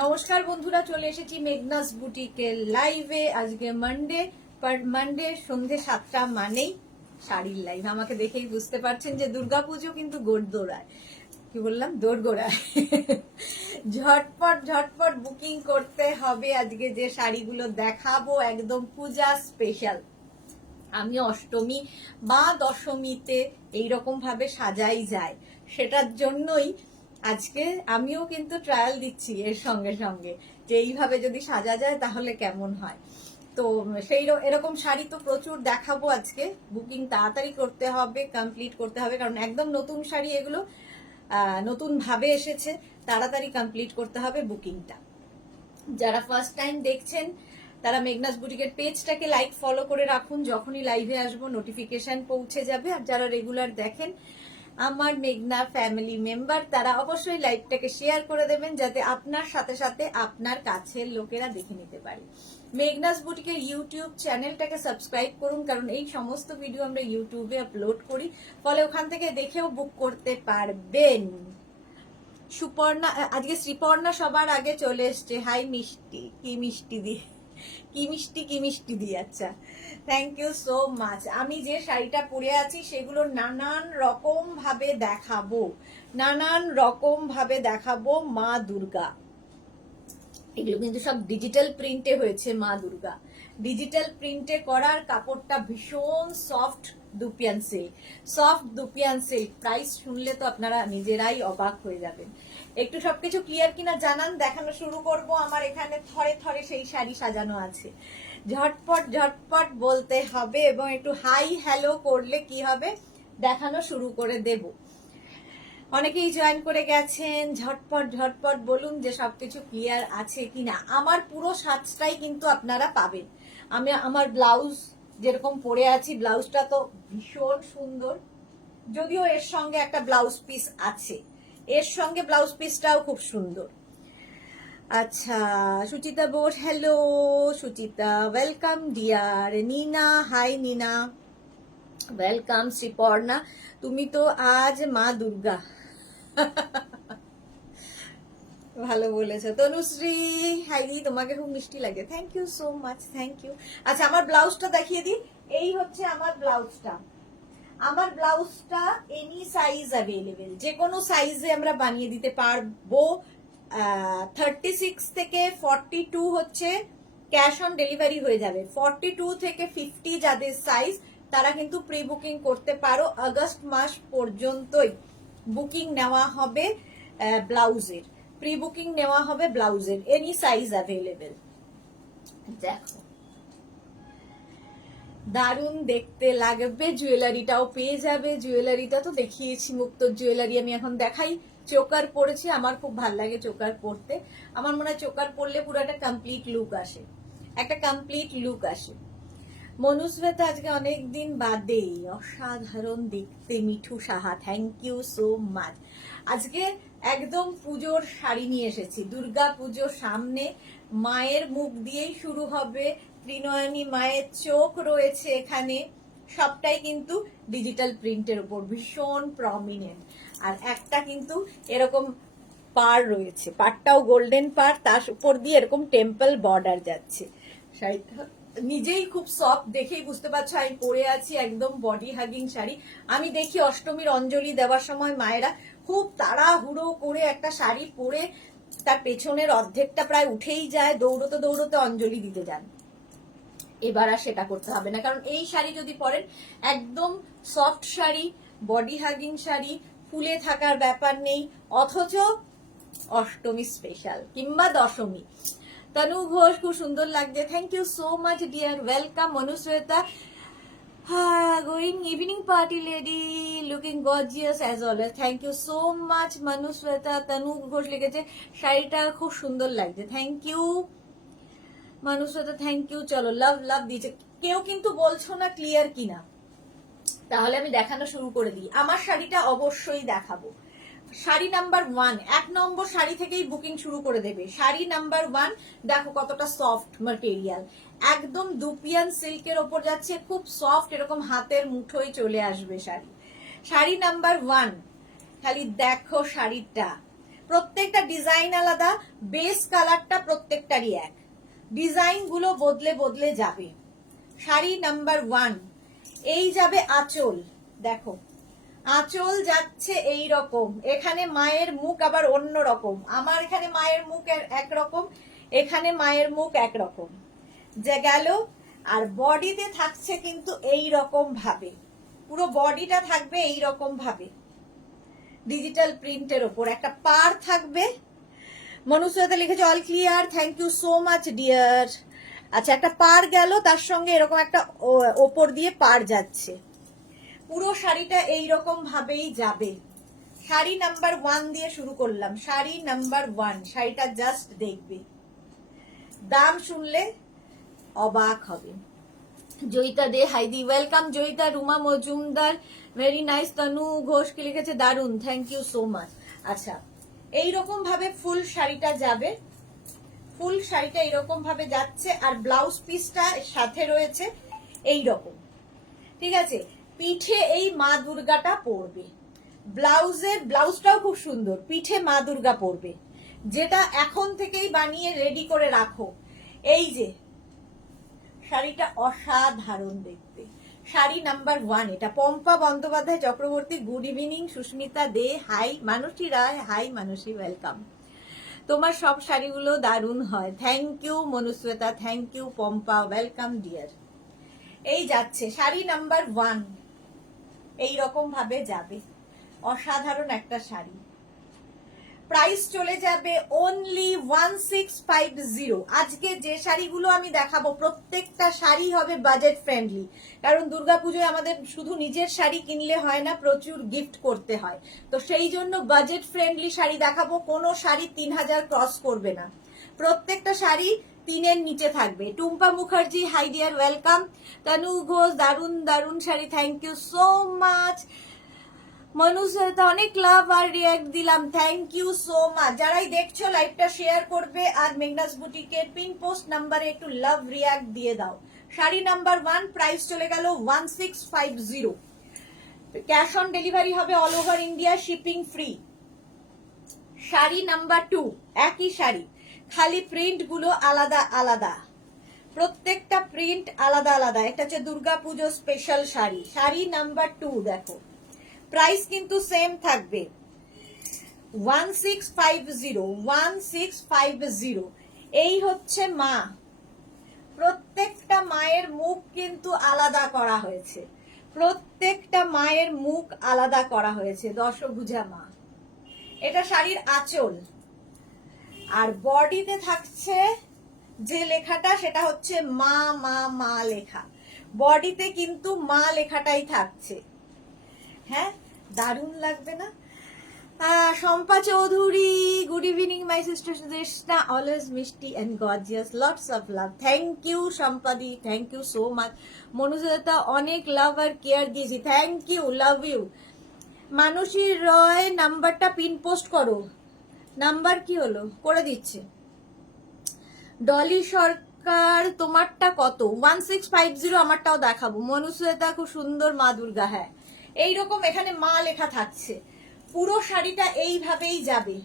নমস্কার বন্ধুরা, চলে এসেছি মেঘনাস বুটিকের লাইভে। আজকে মানডে সন্ধে 7টা মানেই শাড়ির লাইভ। আমাকে দেখেই বুঝতে পারছেন যে দুর্গাপুজো কিন্তু দৌড়ায়, কি বললাম, দৌড়ায়। ঝটপট ঝটপট বুকিং করতে হবে। আজকে যে শাড়িগুলো দেখাবো একদম পূজা স্পেশাল। আমি অষ্টমী বা দশমীতে এইরকম ভাবে সাজাই যায়, সেটার জন্যই আজকে আমিও কিন্তু ট্রায়াল দিচ্ছি এর সঙ্গে সঙ্গে, যে এইভাবে যদি সাজা যায় তাহলে কেমন হয়। তো এরকম শাড়ি তো প্রচুর দেখাবো আজকে। বুকিং তাড়াতাড়ি করতে হবে, কমপ্লিট করতে হবে, কারণ একদম নতুন শাড়ি এগুলো, নতুন ভাবে এসেছে, তাড়াতাড়ি কমপ্লিট করতে হবে বুকিংটা। যারা ফার্স্ট টাইম দেখছেন তারা মেঘনাস বুটিকের পেজটাকে লাইক ফলো করে রাখুন, যখনই লাইভে আসবো নোটিফিকেশন পৌঁছে যাবে। আর যারা রেগুলার দেখেন আমার মেঘনা ফ্যামিলি মেম্বার, তারা অবশ্যই লাইভটাকে শেয়ার করে দেবেন, যাতে আপনার সাথে সাথে আপনার কাছের লোকেরা দেখে নিতে পারে। মেঘনাস বুটিকের ইউটিউব চ্যানেলটাকে সাবস্ক্রাইব করুন, কারণ এই সমস্ত ভিডিও আমরা ইউটিউবে আপলোড করি, ফলে ওখান থেকে দেখেও বুক করতে পারবেন। সুপর্ণা, আজকে শ্রীপর্ণা সবার আগে চলে এসছে। হাই মিষ্টি, কি মিষ্টি দিয়ে, কি মিষ্টি দিয়ে। আচ্ছা, থ্যাংক ইউ সো মাচ। আমি যে শাড়িটা পরে আছি সেগুলো নানান রকম ভাবে দেখাবো মা দুর্গা। এগুলো কিন্তু সব ডিজিটাল প্রিন্টে হয়েছে। মা দুর্গা ডিজিটাল প্রিন্টে করার, কাপড়টা ভীষণ সফট দুপিয়ান সিল্ক। প্রাইস শুনলে তো আপনারা নিজেরাই অবাক হয়ে যাবেন। একটু সবকিছু ক্লিয়ার কিনা জানান, দেখানো শুরু করব। আমার এখানে থরে থরে সেই শাড়ি সাজানো আছে। ঝটপট ঝটপট বলতে হবে, এবং একটু হাই হ্যালো করলে কি হবে, দেখানো শুরু করে দেব। অনেকেই জয়েন করে গেছেন, ঝটপট ঝটপট বলুন যে সবকিছু ক্লিয়ার আছে কিনা। আমার পুরো সাজটাই কিন্তু আপনারা পাবেন। আমি আমার ব্লাউজ যেরকম পরে আছি, ব্লাউজটা তো ভীষণ সুন্দর, যদিও এর সঙ্গে একটা ব্লাউজ পিস আছে, এর সঙ্গে ব্লাউজ পিসটাও খুব সুন্দর। আচ্ছা, Suchita Bose, hello Suchita, welcome dear. Nina, hi Nina, welcome. Sriparna, তুমি তো আজ মা দুর্গা। ভালো বলেছো। তনুশ্রী, হাই, তোমাকে খুব মিষ্টি লাগে, thank you so much, thank you. আচ্ছা, আমার ব্লাউজটা দেখিয়ে দিই। এই হচ্ছে আমার ব্লাউজটা এনি সাইজ অ্যাভেলেবেল, যে কোনো সাইজে আমরা বানিয়ে দিতে পারবো। 36 থেকে 42 হচ্ছে ক্যাশ অন ডেলিভারি হয়ে যাবে। 42 থেকে 50 যাদের সাইজ, তারা কিন্তু প্রি বুকিং করতে পারো। আগস্ট মাস পর্যন্তই বুকিং নেওয়া হবে ব্লাউজের, প্রি বুকিং নেওয়া হবে ব্লাউজের, এনি সাইজ অ্যাভেলেবেল। দেখো, দারুণ দেখতে লাগবে। জুয়েলারিটাও পেয়ে যাবে। জুয়েলারিটা তো দেখিয়েছি, মুক্তোর জুয়েলারি আমি এখন দেখাই। চোকার পরেছি, আমার খুব ভাল লাগে চোকার পরতে। আমার মনে হয় চোকার পরলে পুরো একটা কমপ্লিট লুক আসে। মনুশ্বেতা, আজকে অনেকদিন বাদে, অসাধারণ দেখতে। Mithu Saha, thank you so much. আজকে একদম পুজোর শাড়ি নিয়ে এসেছি। দুর্গা পুজোর সামনে, মায়ের মুখ দিয়েই শুরু হবে। ত্রিনয়নী মায়ের চোখ রয়েছে এখানে, সবটাই কিন্তু ডিজিটাল প্রিন্টের উপর, ভীষণ প্রমিনেন্ট। আর একটা কিন্তু এরকম পার রয়েছে, পারটাও গোল্ডেন পার, তার উপর দিয়ে এরকম টেম্পল বর্ডার যাচ্ছে। শাড়িটা নিজেই খুব সফট, দেখেই বুঝতে পারছো আমি পরে আছি একদম বডি হাগিং শাড়ি। আমি দেখি অষ্টমীর অঞ্জলি দেওয়ার সময় মায়েরা খুব তাড়াহুড়ো করে একটা শাড়ি পরে তার পেছনের অর্ধেকটা প্রায় উঠেই যায়, দৌড়তে দৌড়তে অঞ্জলি দিতে যান। এবার আর সেটা করতে হবে না, কারণ এই শাড়ি যদি পরেন, একদম soft sari, body hugging sari, ফুলে থাকার ব্যাপার নেই, অথচ অষ্টমী স্পেশাল কিংবা দশমী। তনু ঘোষ, খুব সুন্দর লাগছে, thank you so much dear, welcome. Manushweta, going evening party lady, looking gorgeous as always, thank you so much Manushweta. Tanu Ghosh লিখেছে শাড়িটা খুব সুন্দর লাগছে, thank you Manushweta, thank you. চলো, লাভ দিয়েছে। কেউ কিন্তু বলছো না ক্লিয়ার কিনা, তাহলে আমি দেখানো শুরু করে দিই। আমার শাড়িটা অবশ্যই দেখাবো। শাড়ি নাম্বার 1, 1 নম্বর শাড়ি থেকেই বুকিং শুরু করে দেবে। শাড়ি নাম্বার 1, দেখো কতটা সফট ম্যাটেরিয়াল, একদম দুপিয়ান সিল্কের ওপর যাচ্ছে, খুব সফট, এরকম হাতের মুঠোয় চলে আসবে শাড়ি। শাড়ি নাম্বার 1, খালি দেখো শাড়িটা। প্রত্যেকটা ডিজাইন আলাদা, বেস কালারটা প্রত্যেকটারই এক, ডিজাইন গুলো বদলে বদলে যাবে। শাড়ি নাম্বার 1, এই যাবে আঁচল। দেখো আঁচল যাচ্ছে এই রকম, এখানে মায়ের মুখ আবার অন্য রকম, আমার এখানে মায়ের মুখ একরকম, এখানে মায়ের মুখ একরকম যে গেল। আর বডিতে থাকছে কিন্তু এই রকম ভাবে, পুরো বডিটা থাকবে এই রকম ভাবে ডিজিটাল প্রিন্টের ওপর, একটা পার থাকবে। মনুষ্যতা লিখেছে all clear, thank you so much dear. আচ্ছা, একটা পার গেল, তার সঙ্গে এরকম একটা ওপর দিয়ে পার যাচ্ছে, পুরো শাড়িটা এইরকম ভাবেই যাবে। শাড়ি নাম্বার 1 দিয়ে শুরু করলাম, শাড়ি নাম্বার 1, শাড়িটা জাস্ট দেখবে, দাম শুনলে অবাক হবে। জয়িতা দে হাইদি, welcome Jayita. Ruma Majumdar very nice. Tanu Ghosh কি লিখেছে দারুন, থ্যাংক ইউ সো মাচ। আচ্ছা, এইরকম ভাবে ফুল শাড়িটা যাবে, ফুল শাড়িটা এইরকম ভাবে যাচ্ছে, আর ব্লাউজ পিসটা সাথে রয়েছে এই রকম, ঠিক আছে। পিঠে এই মা দুর্গাটা পড়বে, ব্লাউজটাও খুব সুন্দর, পিঠে মা দুর্গা পড়বে, যেটা এখন থেকেই বানিয়ে রেডি করে রাখো। এই যে শাড়িটা অসাধারণ দেখতে, শাড়ি নাম্বার 1 এটা। Pampa Bandyopadhyay Chakraborty, good evening. Susmita Dey hi. Manasi Roy hi. Manasi welcome. তোমার সব শাড়িগুলো দারুণ হয়, thank you Manushweta, thank you Pampa, welcome dear. এই যাচ্ছে শাড়ি নাম্বার 1, এই রকম ভাবে যাবে, অসাধারণ একটা শাড়ি। প্রাইস চলে যাবে অনলি 1650। আজকে যে শাড়িগুলো আমি দেখাবো প্রত্যেকটা শাড়ি হবে বাজেট ফ্রেন্ডলি, কারণ দুর্গাপুজোয় আমাদের শুধু নিজের শাড়ি কিনলে হয় না, প্রচুর গিফট করতে হয়, তো সেই জন্য বাজেট ফ্রেন্ডলি শাড়ি দেখাবো। কোনো শাড়ি 3000 ক্রস করবে না, প্রত্যেকটা শাড়ি 3-এর নিচে থাকবে। Tumpa Mukherjee hi dear, welcome. Tanu Ghosh দারুন দারুন শাড়ি, thank you so much. Manushweta অনেক লাভ আর রিয়াক্ট দিলাম, থ্যাংক ইউ সো মাচ। যারাই দেখছো লাইভটা শেয়ার করবে, আর মেঘনাস বুটিকের পিন পোস্ট নাম্বারে একটু লাভ রিয়াক্ট দিয়ে দাও। শাড়ি নাম্বার 1, প্রাইস চলে গেল 1650। ক্যাশ অন ডেলিভারি হবে all over India, shipping free. Sari number 2, একই শাড়ি, খালি প্রিন্ট গুলো আলাদা আলাদা, প্রত্যেকটা প্রিন্ট আলাদা আলাদা। এটা হচ্ছে দুর্গাপুজো স্পেশাল শাড়ি, শাড়ি নাম্বার 2 দেখো, প্রাইস কিন্তু সেম থাকবে 1650। এই হচ্ছে মা, প্রত্যেকটা মায়ের মুখ কিন্তু আলাদা করা হয়েছে, প্রত্যেকটা মায়ের মুখ আলাদা করা হয়েছে, দশভুজা মা। এটা শাড়ির আঁচল, আর বডিতে থাকছে যে লেখাটা সেটা হচ্ছে মা মা মা লেখা, বডিতে কিন্তু মা লেখাটাই থাকছে। হ্যাঁ, দারুণ লাগবে না? Shampa Chowdhury good evening my sister Sudeshna, always মিষ্টি and gorgeous, lots of love, thank you Shampadi, thank you so much. Manushweta অনেক লাভ আর কেয়ার দিয়েছি, থ্যাংক ইউ, লাভ ইউ। মানসী রয় নাম্বারটা পিন পোস্ট করো, নাম্বার কি হলো করে দিচ্ছে। ডলি সরকার তোমারটা কত? 1650, আমারটাও দেখাবো। মনুষ্যতা খুব সুন্দর মা দুর্গা, হ্যাঁ এইরকম এখানে মা লেখা থাকছে। পুরো শাড়িটা এইভাবেই যাবে,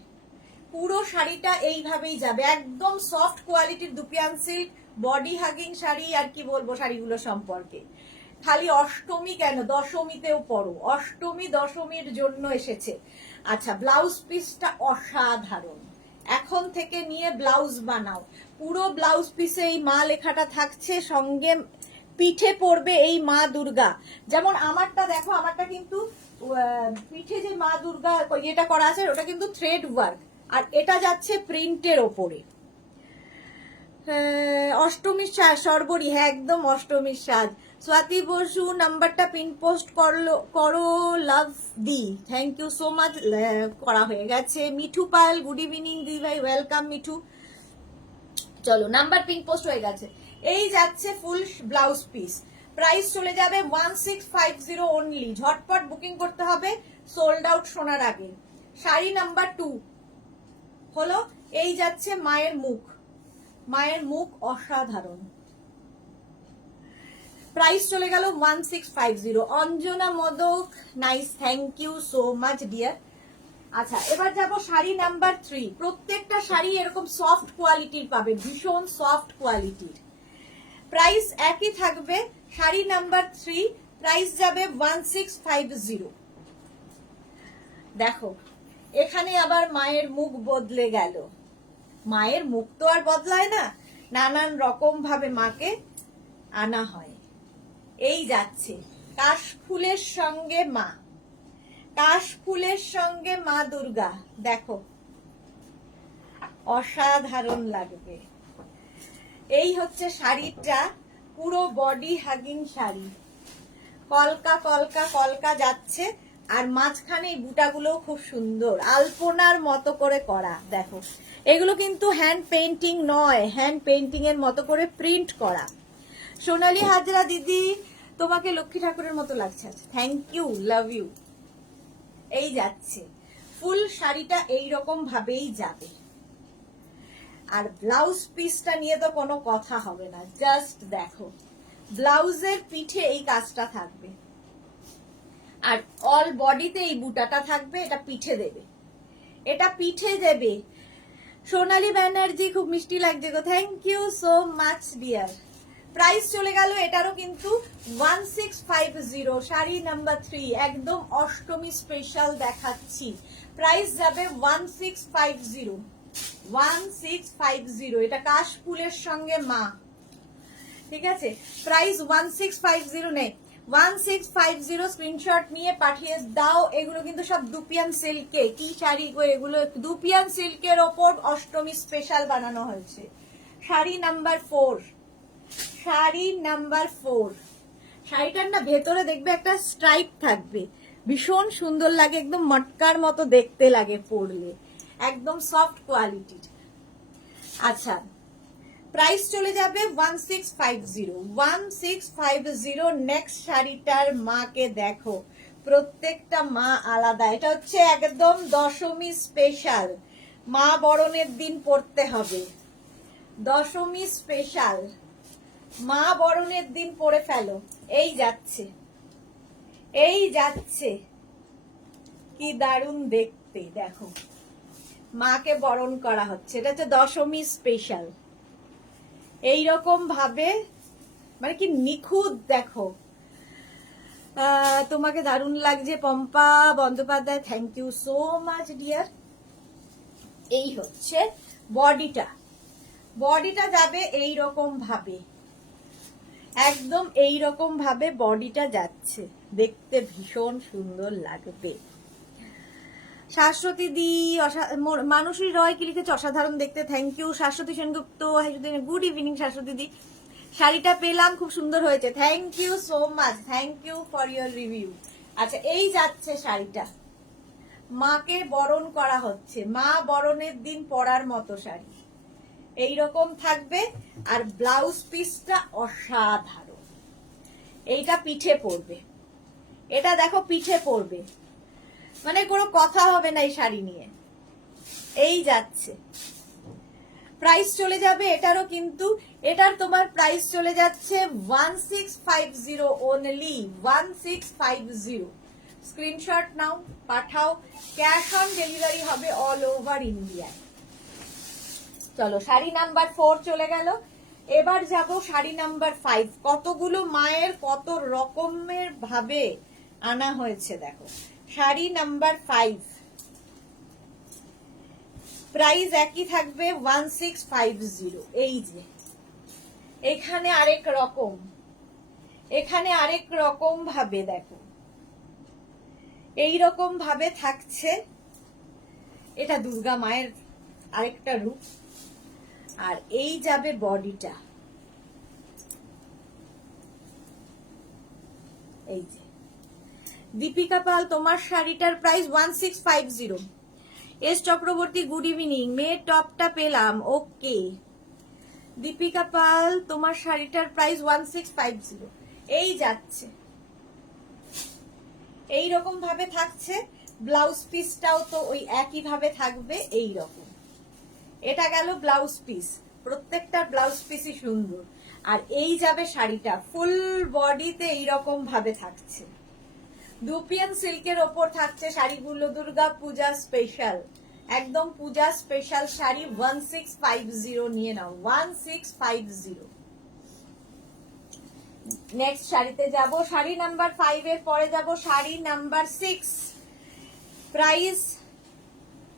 পুরো শাড়িটা এইভাবেই যাবে, একদম সফট কোয়ালিটির dupion silk body hugging sari. আর কি বলবো শাড়িগুলো সম্পর্কে, খালি অষ্টমী কেন, দশমীতেও পরো, অষ্টমী দশমীর জন্য এসেছে। আচ্ছা, ব্লাউজ পিসটা অসাধারণ, এখন থেকে নিয়ে ব্লাউজ বানাও। পুরো ব্লাউজ পিসে এই মা লেখাটা থাকছে, সঙ্গে পিঠে পড়বে এই মা দুর্গা। যেমন আমারটা দেখো, আমারটা কিন্তু পিঠে যে মা দুর্গা এটা করা আছে ওটা কিন্তু থ্রেড ওয়ার্ক, আর এটা যাচ্ছে প্রিন্টের ওপরে। অষ্টমীর সাজ সর্বরি, হ্যাঁ একদম অষ্টমীর সাজ। স্বাতি বসু নাম্বারটা পিন পোস্ট করো লাভ দি, থ্যাংক ইউ সো মাচ, করা হয়ে গেছে। মিঠু পাল গুড ইভিনিং দি ভাই, ওয়েলকাম মিঠু। চলো, নাম্বার পিন পোস্ট হয়ে গেছে। এই যাচ্ছে ফুল ব্লাউজ পিস, প্রাইস চলে যাবে 1650 অনলি। ঝটপট বুকিং করতে হবে সোল্ড আউট শোনার আগে। শাড়ি নাম্বার 2 হলো, এই যাচ্ছে মায়ের মুখ, মায়ের মুখ অসাধারণ, প্রাইস চলে গেল 1650। Anjana Modak nice, thank you so much dear. আচ্ছা, এবার যাব শাড়ি নাম্বার 3। প্রত্যেকটা শাড়ি এরকম সফট কোয়ালিটির পাবে, ভীষণ সফট কোয়ালিটির। প্রাইস একই থাকবে। শাড়ি নাম্বার 3 প্রাইস যাবে 1650। দেখো এখানে আবার মায়ের মুখ বদলে গেল। মায়ের মুখ তো আর বদলায় না, নানান রকম ভাবে মাকে আনা হয়। এই যাচ্ছে কাশফুলের সঙ্গে মা, কাশফুলের সঙ্গে মা দুর্গা। দেখো অসাধারণ লাগবে। এই হচ্ছে শাড়িটা, পুরো বডি হাগিং শাড়ি, কলকা কলকা কলকা যাচ্ছে। আর মাঝখানে এই বুটাগুলো খুব সুন্দর আলপনার মতো করে করা। দেখো এগুলো কিন্তু হ্যান্ড পেইন্টিং নয়, হ্যান্ড পেইন্টিং এর মতো করে প্রিন্ট করা। সোনালী হাজরা দিদি, তোমাকে লক্ষ্মী ঠাকুরের মতো লাগছে। Thank you, love you. এই যাচ্ছে ফুল শাড়িটা এইরকম ভাবেই যাবে। আর ব্লাউজ পিসটা নিয়ে তো কোনো কথা হবে না। জাস্ট দেখো ব্লাউজের পিঠে এই কাজটা থাকবে, আর অল বডিতে এই বুটাটা থাকবে। এটা পিঠে দেবে, এটা পিঠে দেবে। সোনালী ব্যানার্জি, খুব মিষ্টি লাগছে গো, thank you so much deer. Price চলে গেল এটারও কিন্তু 1650। শাড়ি নাম্বার 3 একদম অষ্টমী স্পেশাল দেখাচ্ছি। প্রাইস যাবে 1650, 1650। এটা কাশফুলের সঙ্গে মা, ঠিক আছে। প্রাইস 1650 নেই, 1650। স্ক্রিনশট নিয়ে পাঠিয়ে দাও। এগুলো কিন্তু সব দুপিয়ান সিল্কে। কি শাড়ি গো এগুলো? দুপিয়ান সিল্কের ওপর অষ্টমী স্পেশাল বানানো হয়েছে। Sari number 4, sari number 4। শাড়িটার না ভেতরে দেখবে একটা স্ট্রাইপ থাকবে, ভীষণ সুন্দর লাগে, একদম মটকার মতো দেখতে লাগে পরলে, একদম সফট কোয়ালিটির। আচ্ছা, প্রাইস চলে যাবে 1650, 1650। নেক্সট শাড়িটার মাকে দেখো, প্রত্যেকটা মা আলাদা। এটা হচ্ছে একদম দশমী স্পেশাল, মা বরণের দিন পরতে হবে। দশমী স্পেশাল, মা বরণের দিন পরে ফেলো। এই যাচ্ছে, এই যাচ্ছে, কি দারুণ দেখতে। দেখো মাকে বরণ করা হচ্ছে, এটা হচ্ছে দশমী স্পেশাল। এইরকম ভাবে মানে কি নিখুঁত। দেখো তোমাকে দারুণ লাগছে Pampa Bandyopadhyay, thank you so much dear. এই হচ্ছে বডিটা, বডিটা যাবে এইরকম ভাবে, একদম এইরকম ভাবে বডিটা যাচ্ছে, দেখতে ভীষণ সুন্দর লাগবে। শাশ্বতী দি, মানুষই রয় কি লিখেছে, অসাধারণ দেখতে, thank you. Shashwati Sengupta, good evening Shashwati দি। শাড়িটা পেলাম, খুব সুন্দর হয়েছে, thank you so much, thank you for your review. আচ্ছা, এই যাচ্ছে শাড়িটা, মাকে বরণ করা হচ্ছে, মা বরণের দিন পরার মতো শাড়ি এইরকম থাকবে। আর ব্লাউজ পিসটা অসাধারণ। এইটা পিঠে পড়বে, এটা দেখো পিঠে পড়বে, মানে কোনো কথা হবে না এই শাড়ি নিয়ে। এই যাচ্ছে, প্রাইস চলে যাবে এটারও কিন্তু, এটার তোমার প্রাইস চলে যাচ্ছে 1650 অনলি, 1650। স্ক্রিনশট নাও, পাঠাও, ক্যাশ অন ডেলিভারি হবে অল ওভার ইন্ডিয়ায়। চলো শাড়ি নাম্বার 4 চলে গেল। এবার যাব শাড়ি নাম্বার 5। কতগুলো মায়ের কত রকমের ভাবে আনা হয়েছে দেখো। শাড়ি নাম্বার 5 প্রাইস একই থাকবে 1650। এই যে এখানে আরেক রকম, এখানে আরেক রকম ভাবে দেখো, এই রকম ভাবে থাকছে। এটা দুর্গা মায়ের আরেকটা রূপ। আর এই যাবে বডিটা, এই যে দীপিকা পাল, তোমার শাড়িটার price 1650। S Chakraborty, good evening. মেয়ের টপটা পেলাম, ওকে। দীপিকা পাল, তোমার শাড়িটার প্রাইস 1650। এই যাচ্ছে, এই রকম ভাবে থাকছে। ব্লাউজ পিসটাও তো ওই একই ভাবে থাকবে, এই রকম। এটা গেল ব্লাউজ পিস, প্রত্যেকটা ব্লাউজ পিসই সুন্দর। আর এই যাবে শাড়িটা, ফুল বডিতে এইরকম ভাবে থাকছে, দুপিয়ান সিল্কের ওপর থাকছে শাড়িগুলো, দুর্গা পূজা স্পেশাল, একদম পূজা স্পেশাল শাড়ি। 1650 নিয়ে নাও, 1650। নেক্সট শাড়িতে যাব, শাড়ি নাম্বার 5 এর পরে যাব শাড়ি নাম্বার 6। প্রাইস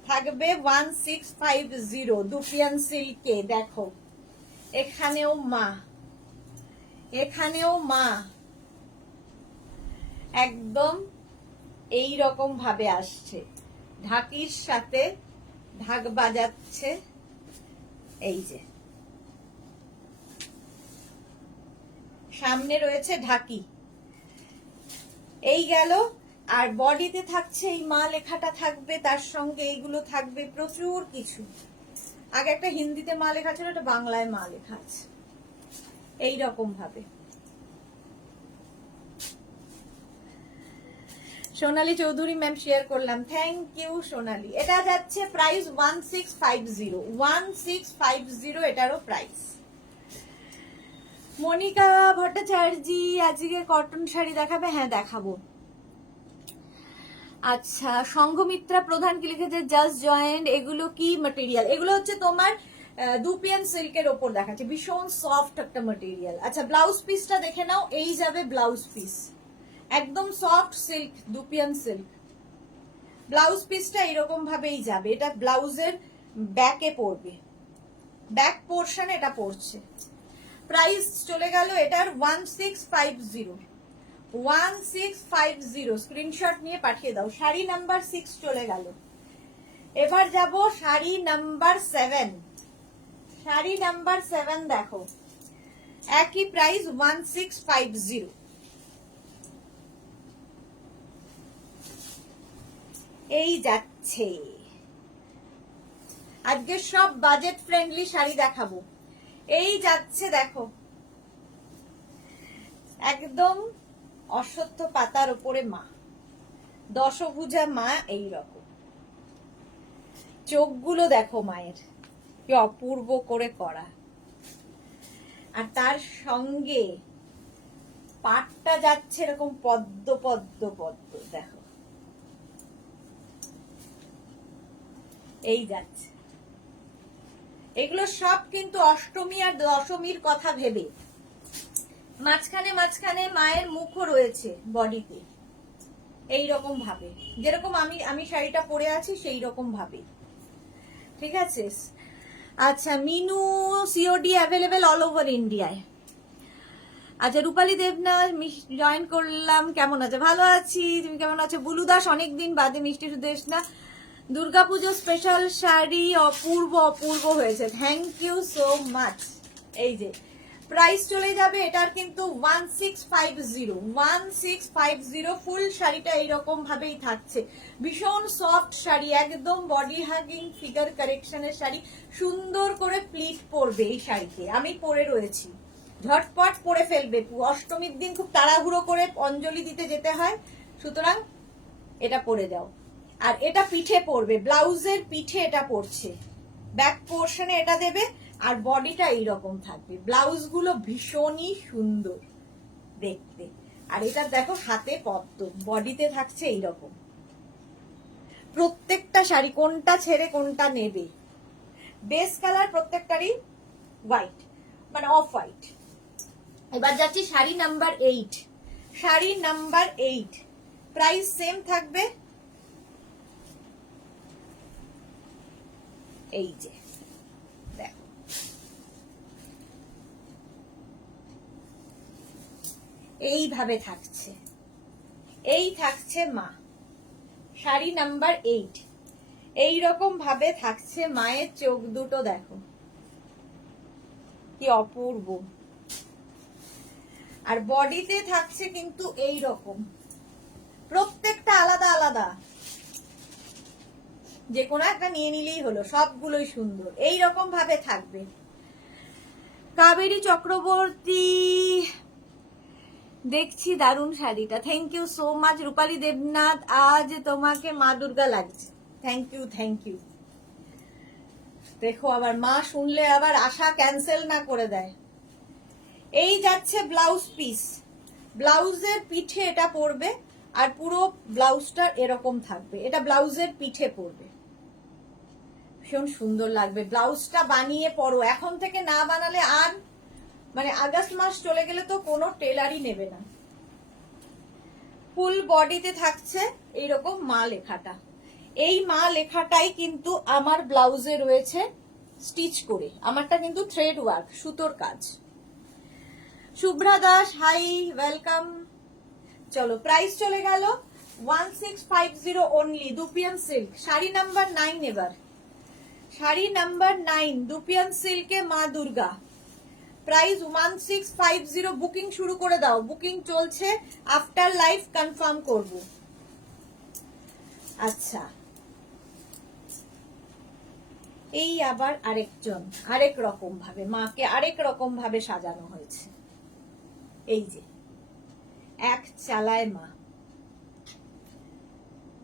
থাকবে 1650 দুপিয়ান সিল্কে। দেখো এখানেও মা, এখানেও মা, একদম এই রকম ভাবে আসছে, ঢাকির সাথে ঢাক বাজাচ্ছে, এই যে সামনে রয়েছে ঢাকি, এই গেল। আর বডিতে থাকছে এই মা লেখাটা থাকবে, তার সঙ্গে এইগুলো থাকবে, প্রচুর কিছু। আগে একটা হিন্দিতে মা লেখা ছিল, একটা বাংলায় মা লেখা আছে, এইরকম ভাবে। সোনালী চৌধুরী ম্যাম শেয়ার করলাম, থ্যাংক ইউ সোনালী। এটা যাচ্ছে প্রাইস 1650, 1650 এটারও প্রাইস। মনিকা ভট্টাচার্য আজকে কটন শাড়ি দেখাবে? হ্যাঁ দেখাবো। আচ্ছা, সংঘমিত্রা প্রধান কি লিখেছে জাস্ট জয়েন্ট, এগুলো কি ম্যাটেরিয়াল? এগুলো হচ্ছে তোমার দুপিয়ান সিল্কের ওপর দেখাচ্ছে, ভীষণ সফট একটা ম্যাটেরিয়াল। আচ্ছা ব্লাউজ পিসটা দেখে নাও, এই যাবে ব্লাউজ পিস, একদম soft silk, dupion silk. Blouse পিসটা এরকম ভাবেই যাবে, এটা ব্লাউজের ব্যাকে পড়বে, ব্যাক পোর্শন এটা পড়ছে। প্রাইস চলে গেল এটার 1650, 1650। স্ক্রিনশট নিয়ে পাঠিয়ে দাও। শাড়ি নাম্বার 6 চলে গেল। এবার যাব শাড়ি নাম্বার 7। শাড়ি নাম্বার 7 দেখো, একই প্রাইস 1650। এই যাচ্ছে, আজকে সব বাজেট ফ্রেন্ডলি শাড়ি দেখাবো। এই যাচ্ছে দেখো, একদম অশ্বত্থ পাতার উপরে মা, দশভুজা মা, এই রকম চোখগুলো দেখো মায়ের, কি অপূর্ব করে করা। আর তার সঙ্গে পাটটা যাচ্ছে এরকম পদ্ম পদ্ম পদ্ম, দেখো এই যাচ্ছে। এগুলো সব কিন্তু অষ্টমী আর দশমীর কথা ভেবে। মাঝখানে মাঝখানে মায়ের মুখও রয়েছে বডিতে, এই রকম ভাবে, যেরকম আমি শাড়িটা পরে আছি সেই রকম ভাবে, ঠিক আছে। আচ্ছা Minu COD available all over ইন্ডিয়ায়। আচ্ছা রূপালী দেবনাথ জয়েন করলাম, কেমন আছে? ভালো আছি, তুমি কেমন আছো? বুলু দাস অনেকদিন বাদে মিষ্টি সুদেশ না, দুর্গাপুজো স্পেশাল শাড়ি অপূর্ব অপূর্ব হয়েছে, থ্যাংক ইউ সো মাচ। এই যে প্রাইস চলে যাবে এটার কিন্তু 1650, 1650। ফুল শাড়িটা এইরকম ভাবেই থাকছে, ভীষণ সফট শাড়ি, একদম বডি হাগিং ফিগার কারেকশনের শাড়ি, সুন্দর করে প্লিট পরবে এই শাড়িতে। আমি পরে রয়েছি, ঝটপট পরে ফেলবে। অষ্টমীর দিন খুব তাড়াহুড়ো করে অঞ্জলি দিতে যেতে হয়, সুতরাং এটা পরে যাও। আর এটা পিঠে পড়বে, ব্লাউজের পিঠে এটা পড়ছে, ব্যাক পোর্শনে এটা দেবে, আর বডিটা এইরকম থাকবে। ব্লাউজ গুলো ভীষণই সুন্দর দেখতে। আর এটা দেখো হাতে পদ্ম, বডিতে থাকছে এইরকম। প্রত্যেকটা শাড়ি কোনটা ছেড়ে কোনটা নেবে, বেস কালার প্রত্যেকটারই হোয়াইট, মানে অফ হোয়াইট। এবার যাচ্ছি sari number 8। Sari number 8 price same থাকবে, এই যে দেখো, এইভাবে থাকছে, এই থাকছে মা। শাড়ি নাম্বার 8 এই রকম ভাবে থাকছে, মায়ের চোখ দুটো দেখো কি অপূর্ব। আর বডিতে থাকছে কিন্তু এই রকম, প্রত্যেকটা আলাদা আলাদা, যে কোনো একটা নিয়ে নিলেই হলো, সবগুলোই সুন্দর, এই রকম ভাবে থাকবে। কাবেরী চক্রবর্তী দেখছি দারুণ শাড়িটা, থ্যাংক ইউ সো মাচ। রূপালী দেবনাথ আজ তোমাকে মা দুর্গা লাগছে, থ্যাংক ইউ থ্যাংক ইউ। দেখো আবার মা শুনলে আবার আশা ক্যান্সেল না করে দেয়। এই যাচ্ছে ব্লাউজ পিস, ব্লাউজের পিঠে এটা পড়বে, আর পুরো ব্লাউজটা এরকম থাকবে, এটা ব্লাউজের পিঠে পড়বে, ভীষণ সুন্দর লাগবে। ব্লাউজটা বানিয়ে পরো, এখন থেকে না বানালে আর মানে আগস্ট মাস চলে গেলে তো কোনো টেলারই নেবে না। ফুল বডিতে থাকছে এইরকম মা লেখাটা, এই মা লেখাটাই কিন্তু আমার ব্লাউজে রয়েছে স্টিচ করে, আমারটা কিন্তু থ্রেড ওয়ার্ক, সুতোর কাজ। Shubhra Das hi, welcome. চলো প্রাইস চলে গেল 1650 only, dupion silk, sari number 9। এবার শাড়ি নাম্বার 9 দুপিয়ান সিল্কে মা দুর্গা, প্রাইস 1650। বুকিং শুরু করে দাও, বুকিং চলছে, আফটার লাইভ কনফার্ম করব। আচ্ছা, এই আবার আরেকজন আরেক রকম ভাবে মাকে আরেক রকম ভাবে সাজানো হয়েছে। এই যে এক চালায় মা,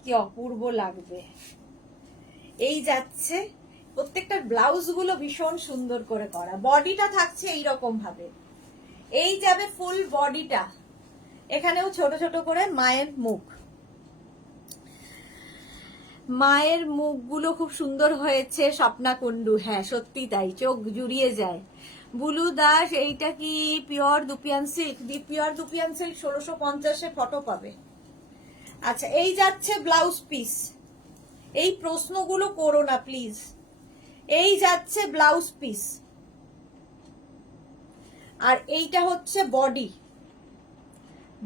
কি অপূর্ব লাগবে। এই যাচ্ছে, প্রত্যেকটা ব্লাউজ গুলো ভীষণ সুন্দর করে করা, বডিটা থাকছে এইরকম ভাবে, এই যাবে ফুল বডিটা, এখানেও ছোট ছোট করে মায়ের মুখ, মায়ের মুখগুলো খুব সুন্দর হয়েছে। স্বপ্না কুন্ডু, হ্যাঁ সত্যি তাই, চোখ জুড়িয়ে যায়। বুলু দাস, এইটা কি pure dupion silk? Pure dupion silk 1650-এ photo পাবে। আচ্ছা, এই যাচ্ছে ব্লাউজ পিস, এই প্রশ্নগুলো করো না প্লিজ। এই যাচ্ছে ব্লাউজ পিস, আর এইটা হচ্ছে বডি,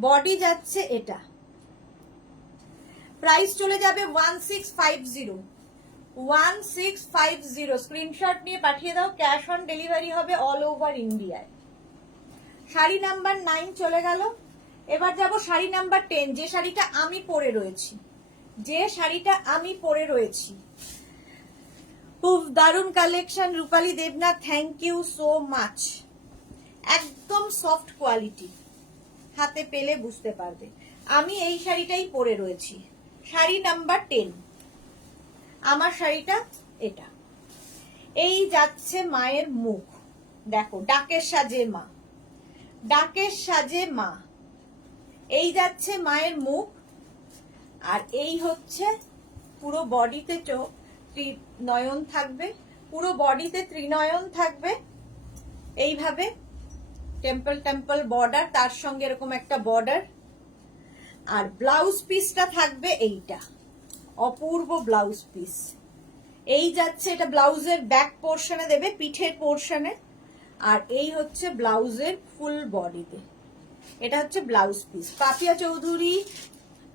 বডি যাচ্ছে এটা। প্রাইস চলে যাবে 1650, 1650। স্ক্রিনশট নিয়ে পাঠিয়ে দাও, ক্যাশ অন ডেলিভারি হবে অল ওভার ইন্ডিয়ায়। শাড়ি নাম্বার 9 চলে গেল। এবার যাব শাড়ি নাম্বার 10, যে শাড়িটা আমি পরে রয়েছি, যে শাড়িটা আমি পরে রয়েছি। খুব দারুণ collection Rupali Debnath, thank you so much. একদম সফট কোয়ালিটি, হাতে পেলে বুঝতে পারবে। আমি এই শাড়িটাই পরে রয়েছি, শাড়ি নাম্বার 10, আমার শাড়িটা এটা। এই যাচ্ছে মায়ের মুখ, দেখো ডাকের সাজে মা, ডাকের সাজে মা, এই যাচ্ছে মায়ের মুখ। আর এই হচ্ছে পুরো বডিতে ত্রিনয়ন থাকবে, পুরো বডিতে ত্রিনয়ন থাকবে, এইভাবে টেম্পল টেম্পল বর্ডার, তার সঙ্গে এরকম একটা বর্ডার। আর ব্লাউজ পিসটা থাকবে এইটা, অপূর্ব ব্লাউজ পিস। এই যাচ্ছে, এটা ব্লাউজের ব্যাক পোর্শনে দেবে, পিঠের পোর্শনে। আর এই হচ্ছে ব্লাউজের ফুল বডিতে, এটা হচ্ছে ব্লাউজ পিস। পাপিয়া চৌধুরী,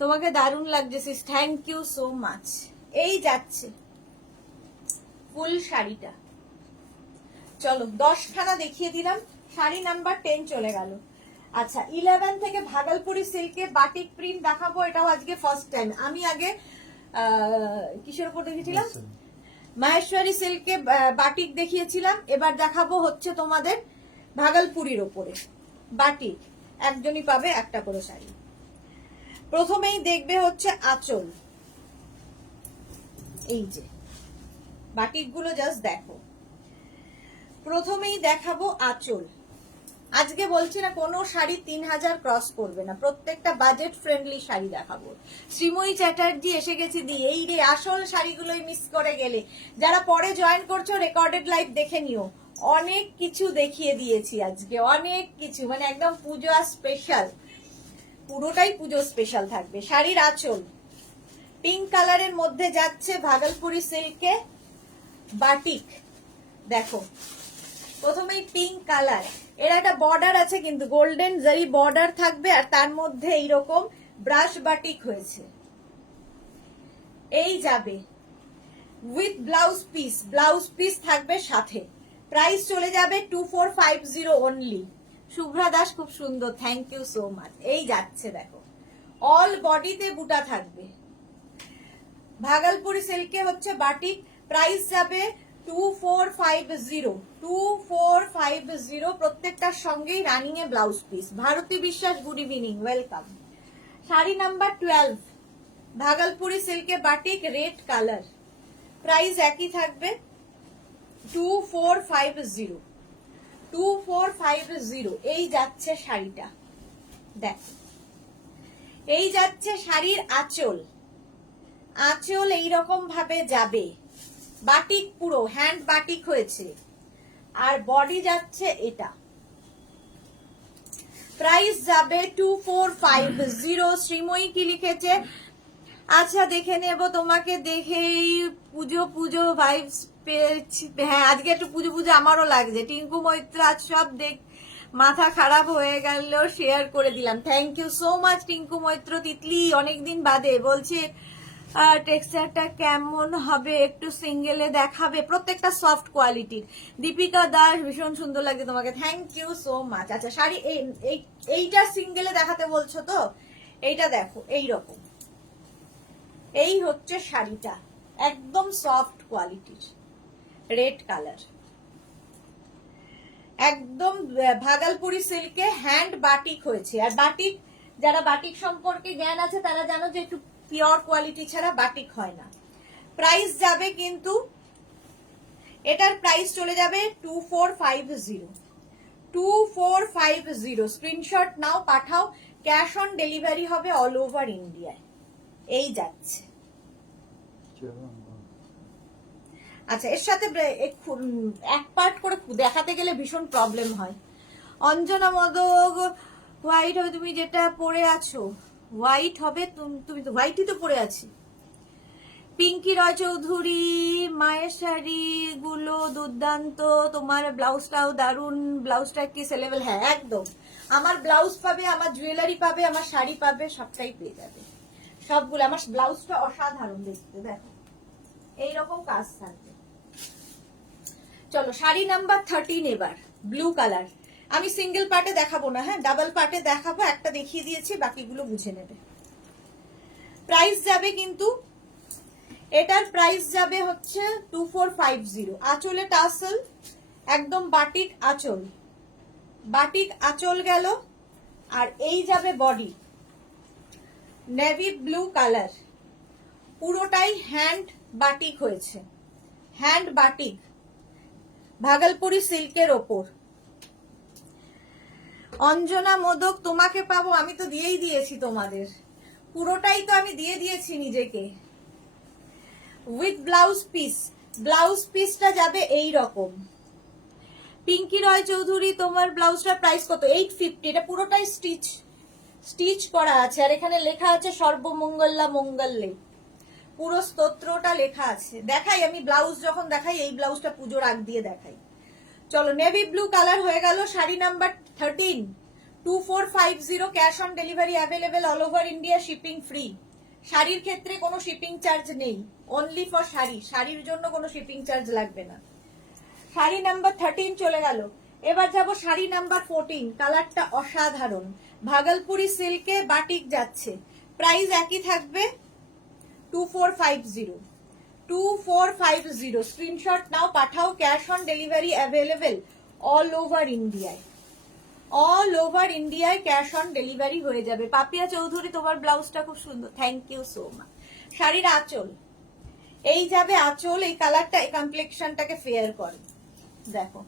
তোমাকে দারুণ লাগছে sis, thank you so much. এই যাচ্ছে ফুল শাড়িটা। চলো 10খানা দেখিয়ে দিলাম, শাড়ি নাম্বার 10 চলে গেল। আচ্ছা, 11 থেকে ভাগলপুরি সিল্কে বাটিক প্রিন্ট দেখাবো, এটাও আজকে ফার্স্ট টাইম। আমি আগে কিসের উপর দেখেছিলাম, মাহেশ্বরী সিল্কে বাটিক দেখিয়েছিলাম, এবার দেখাবো হচ্ছে তোমাদের ভাগলপুরির ওপরে বাটিক। একজনই পাবে একটা করে শাড়ি। প্রথমেই দেখবে হচ্ছে আঁচল, এই যে বাটিক গুলো জাস্ট দেখো। প্রথমেই দেখাবো আঁচল। আজকে বলছি না কোনো শাড়ি 3000 ক্রস করবে না, প্রত্যেকটা বাজেট ফ্রেন্ডলি শাড়ি দেখাবো। শ্রীময়ী চ্যাটার্জি এসে গেছি দি, এই রে আসল শাড়িগুলোই মিস করে গেলে। যারা পরে জয়েন করছো রেকর্ডেড লাইভ দেখে নিও, অনেক কিছু দেখিয়ে দিয়েছি আজকে, অনেক কিছু, মানে একদম পুজো স্পেশাল, পুরোটাই পুজো স্পেশাল থাকবে। শাড়ির আঁচল পিঙ্ক কালারের মধ্যে যাচ্ছে ভাগলপুরি সিল্কে বাটিক, দেখো প্রথমেই পিঙ্ক কালার, এর একটা বর্ডার আছে কিন্তু গোল্ডেন জারি বর্ডার থাকবে, আর তার মধ্যে এইরকম ব্রাশ বাটিক হয়েছে। এই যাবে with blouse piece, blouse piece থাকবে সাথে। প্রাইস চলে যাবে 2450 অনলি। শুভ্রা দাস খুব সুন্দর, থ্যাংক ইউ সো মাচ। এই যাচ্ছে দেখো, অল বডিতে বুটা থাকবে, ভাগলপুরি সিল্কে হচ্ছে বাটিক। প্রাইস যাবে 2450, 2450। প্রত্যেকটার সঙ্গেই রানিং এ ব্লাউজ পিস। ভারতী বিশ্বাস, good evening, welcome. Sari number 12 Bhagalpuri সিল্কে batik, red colour, price একই থাকবে 2450, 2450। এই যাচ্ছে শাড়িটা, দেখ এই যাচ্ছে শাড়ির আঁচল, আঁচল এইরকম ভাবে যাবে, বাটিক পুরো হ্যান্ড বাটিক হয়েছে, আর বডি যাচ্ছে এটা। প্রাইস যাবে 2450। শ্রীময়ী কি লিখেছে? আচ্ছা দেখে নেব, তোমাকে দেখেই পুজো পুজো ভাইবস পেয়েছি। হ্যাঁ আজকে একটু পুজো পুজো আমারও লাগছে। টিঙ্কু মৈত্র আজ সব দেখ মাথা খারাপ হয়ে গেল, শেয়ার করে দিলাম। Thank you so much Tinku Maitra Titli, অনেকদিন বাদে বলছে টেক্সচারটা কেমন হবে একটু সিঙ্গেলে দেখাবে। প্রত্যেকটা সফট কোয়ালিটির। দীপিকা দাস ভীষণ সুন্দর লাগছে তোমাকে, থ্যাংক ইউ সো মাচ। আচ্ছা শাড়ি এইটা সিঙ্গেলে দেখাতে বলছো তো, এইটা দেখো এইরকম, এই হচ্ছে শাড়িটা, একদম সফট কোয়ালিটির, রেড কালার, একদম ভাগলপুরি সিল্কে হ্যান্ড বাটিক হয়েছে। আর বাটিক, যারা বাটিক সম্পর্কে জ্ঞান আছে তারা জানো যে একটু পিওর কোয়ালিটি ছাড়া বাটিক হয় না। প্রাইস যাবে কিন্তু, এটার প্রাইস চলে যাবে 2450। 2450 স্ক্রিনশট নাও, পাঠাও। ক্যাশ অন ডেলিভারি হবে অল ওভার ইন্ডিয়ায়। এই যাচ্ছে। আচ্ছা এর সাথে এক পার্ট করে দেখাতে গেলে ভীষণ প্রবলেম হয়। অঞ্জনা মোদক হোয়াইট হবে, তুমি যেটা পরে আছো হোয়াইট হবে, তুমি তো হোয়াইটই তো পরে আছি। পিঙ্কি রয় চৌধুরী, মায়ের শাড়ি গুলো দুর্দান্ত, তোমার ব্লাউজটাও দারুন, ব্লাউজটা কি সেলেবল? হ্যাঁ একদম, আমার ব্লাউজ পাবে, আমার জুয়েলারি পাবে, আমার শাড়ি পাবে, সবটাই পেয়ে যাবে সবগুলো। আমার ব্লাউজটা অসাধারণ দেখতে, দেখো এইরকম কাজ থাকবে। চলো শাড়ি নাম্বার 13 এবার, ব্লু কালার। আমি সিঙ্গেল পার্টে দেখাবো না, হ্যাঁ ডাবল পার্টে দেখাবো, একটা দেখিয়ে দিয়েছি, বাকিগুলো বুঝে নেবে। প্রাইস যাবে কিন্তু, এটার প্রাইস যাবে হচ্ছে 2450। আঁচলে টাসেল, একদম বাটিক আঁচল, বাটিক আঁচল গেল। আর এই যাবে বডি, নেভি ব্লু কালার, পুরোটাই হ্যান্ড বাটিক হয়েছে, হ্যান্ড বাটিক ভাগলপুরি সিল্কের ওপর। অঞ্জনা মোদক তোমাকে পাবো, আমি তো দিয়েই দিয়েছি তোমাদের, পুরোটাই তো আমি দিয়ে দিয়েছি নিজেকে। উইথ ব্লাউজ পিস, ব্লাউজ পিসটা যাবে এই রকম। পিঙ্কি রয় চৌধুরী তোমার ব্লাউজটার প্রাইস কত? 850। এটা পুরোটাই স্টিচ করা আছে, আর এখানে লেখা আছে সর্বমঙ্গলা মঙ্গলে, পুরো স্তোত্রটা লেখা আছে। দেখাই আমি ব্লাউজ যখন দেখাই, এই ব্লাউজটা পুজোর আগ দিয়ে দেখাই। চলো নেভি ব্লু কালার হয়ে গেল, sari number 13, 2450। Cash on delivery available all over India, shipping free. শাড়ির ক্ষেত্রে কোনো শিপিং চার্জ নেই, অনলি ফর শাড়ি, শাড়ির জন্য কোনো শিপিং চার্জ লাগবে না। শাড়ি নাম্বার 13 চলে গেল। এবার যাব শাড়ি নাম্বার 14, কালারটা অসাধারণ, ভাগলপুরি সিল্কে বাটিক যাচ্ছে, প্রাইস একই থাকবে 2450। 2450 স্ক্রিনশট নাও, পাঠাও। Cash on delivery available all over ইন্ডিয়ায়, অল ওভার ইন্ডিয়ায় ক্যাশ অন ডেলিভারি হয়ে যাবে। পাপিয়া চৌধুরী তোমার ব্লাউজটা খুব সুন্দর, থ্যাংক ইউ সো মাচ। শাড়ির আঁচল, এই যাবে আঁচল, এই কালারটা এই কমপ্লেক্সনটাকে ফেয়ার করে, দেখো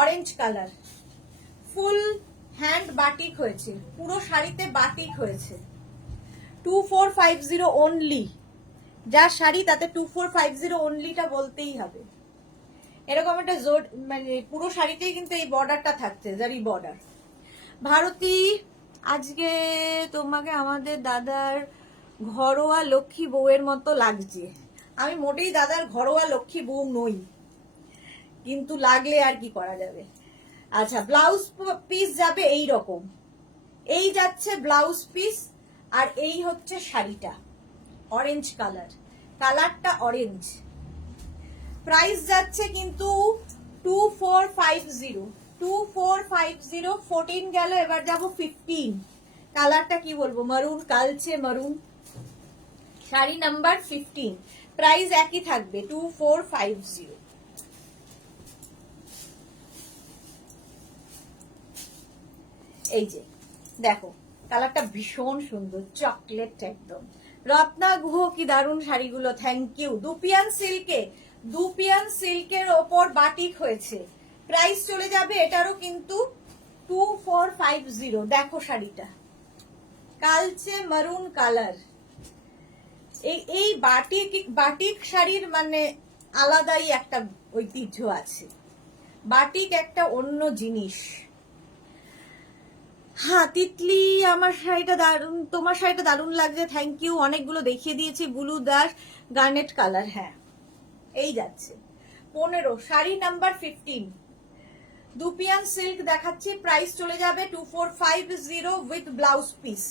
অরেঞ্জ কালার, ফুল হ্যান্ড বাটিক হয়েছে, পুরো শাড়িতে বাটিক হয়েছে। 2450 অনলি, যা শাড়ি তাতে 2450 অনলিটা বলতেই হবে। এরকম একটা জোর, মানে পুরো শাড়িতেই কিন্তু এই বর্ডারটা থাকছে, জারি বর্ডার। ভারতী আজকে তোমাকে আমাদের দাদার ঘরোয়া লক্ষ্মী বউয়ের মতো লাগছে। আমি মোটেই দাদার ঘরোয়া লক্ষ্মী বউ নই, কিন্তু লাগলে আর কি করা যাবে। আচ্ছা ব্লাউজ পিস যাবে এই রকম, এই যাচ্ছে ব্লাউজ পিস, আর এই হচ্ছে শাড়িটা অরেঞ্জ কালার, কালারটা অরেঞ্জ। প্রাইস যাচ্ছে কিন্তু 2450। 2450, 14 গেল, এবার যাব 15। কালারটা কি বলবো, মারুন, কালচে মারুন, শাড়ি নাম্বার 15, প্রাইস একই থাকবে 2450। এই যে দেখো কালারটা ভীষণ সুন্দর, চকলেট একদম। রত্না গুহ কি দারুণ শাড়িগুলো, থ্যাংক ইউ। দুপিয়ান সিল্কে, দুপিয়ান সিল্কের ওপর বাটিক হয়েছে, প্রাইস চলে যাবে এটারও কিন্তু 2450। দেখো শাড়িটা কালচে মারুন কালার। এই বাটিক শাড়ির মানে আলাদাই একটা ঐতিহ্য আছে। বাটিক একটা অন্য জিনিস। হ্যাঁ তিতলি, আমার শাড়িটা দারুন, তোমার শাড়িটা দারুন লাগছে, থ্যাংক ইউ। অনেকগুলো দেখিয়ে দিয়েছি। ব্লু দাস গার্নেট কালার, হ্যাঁ এই যাচ্ছে 15, শাড়ি নাম্বার 15, দুপিয়ান সিল্ক দেখাচ্ছি। প্রাইস চলে যাবে 2450 with blouse piece.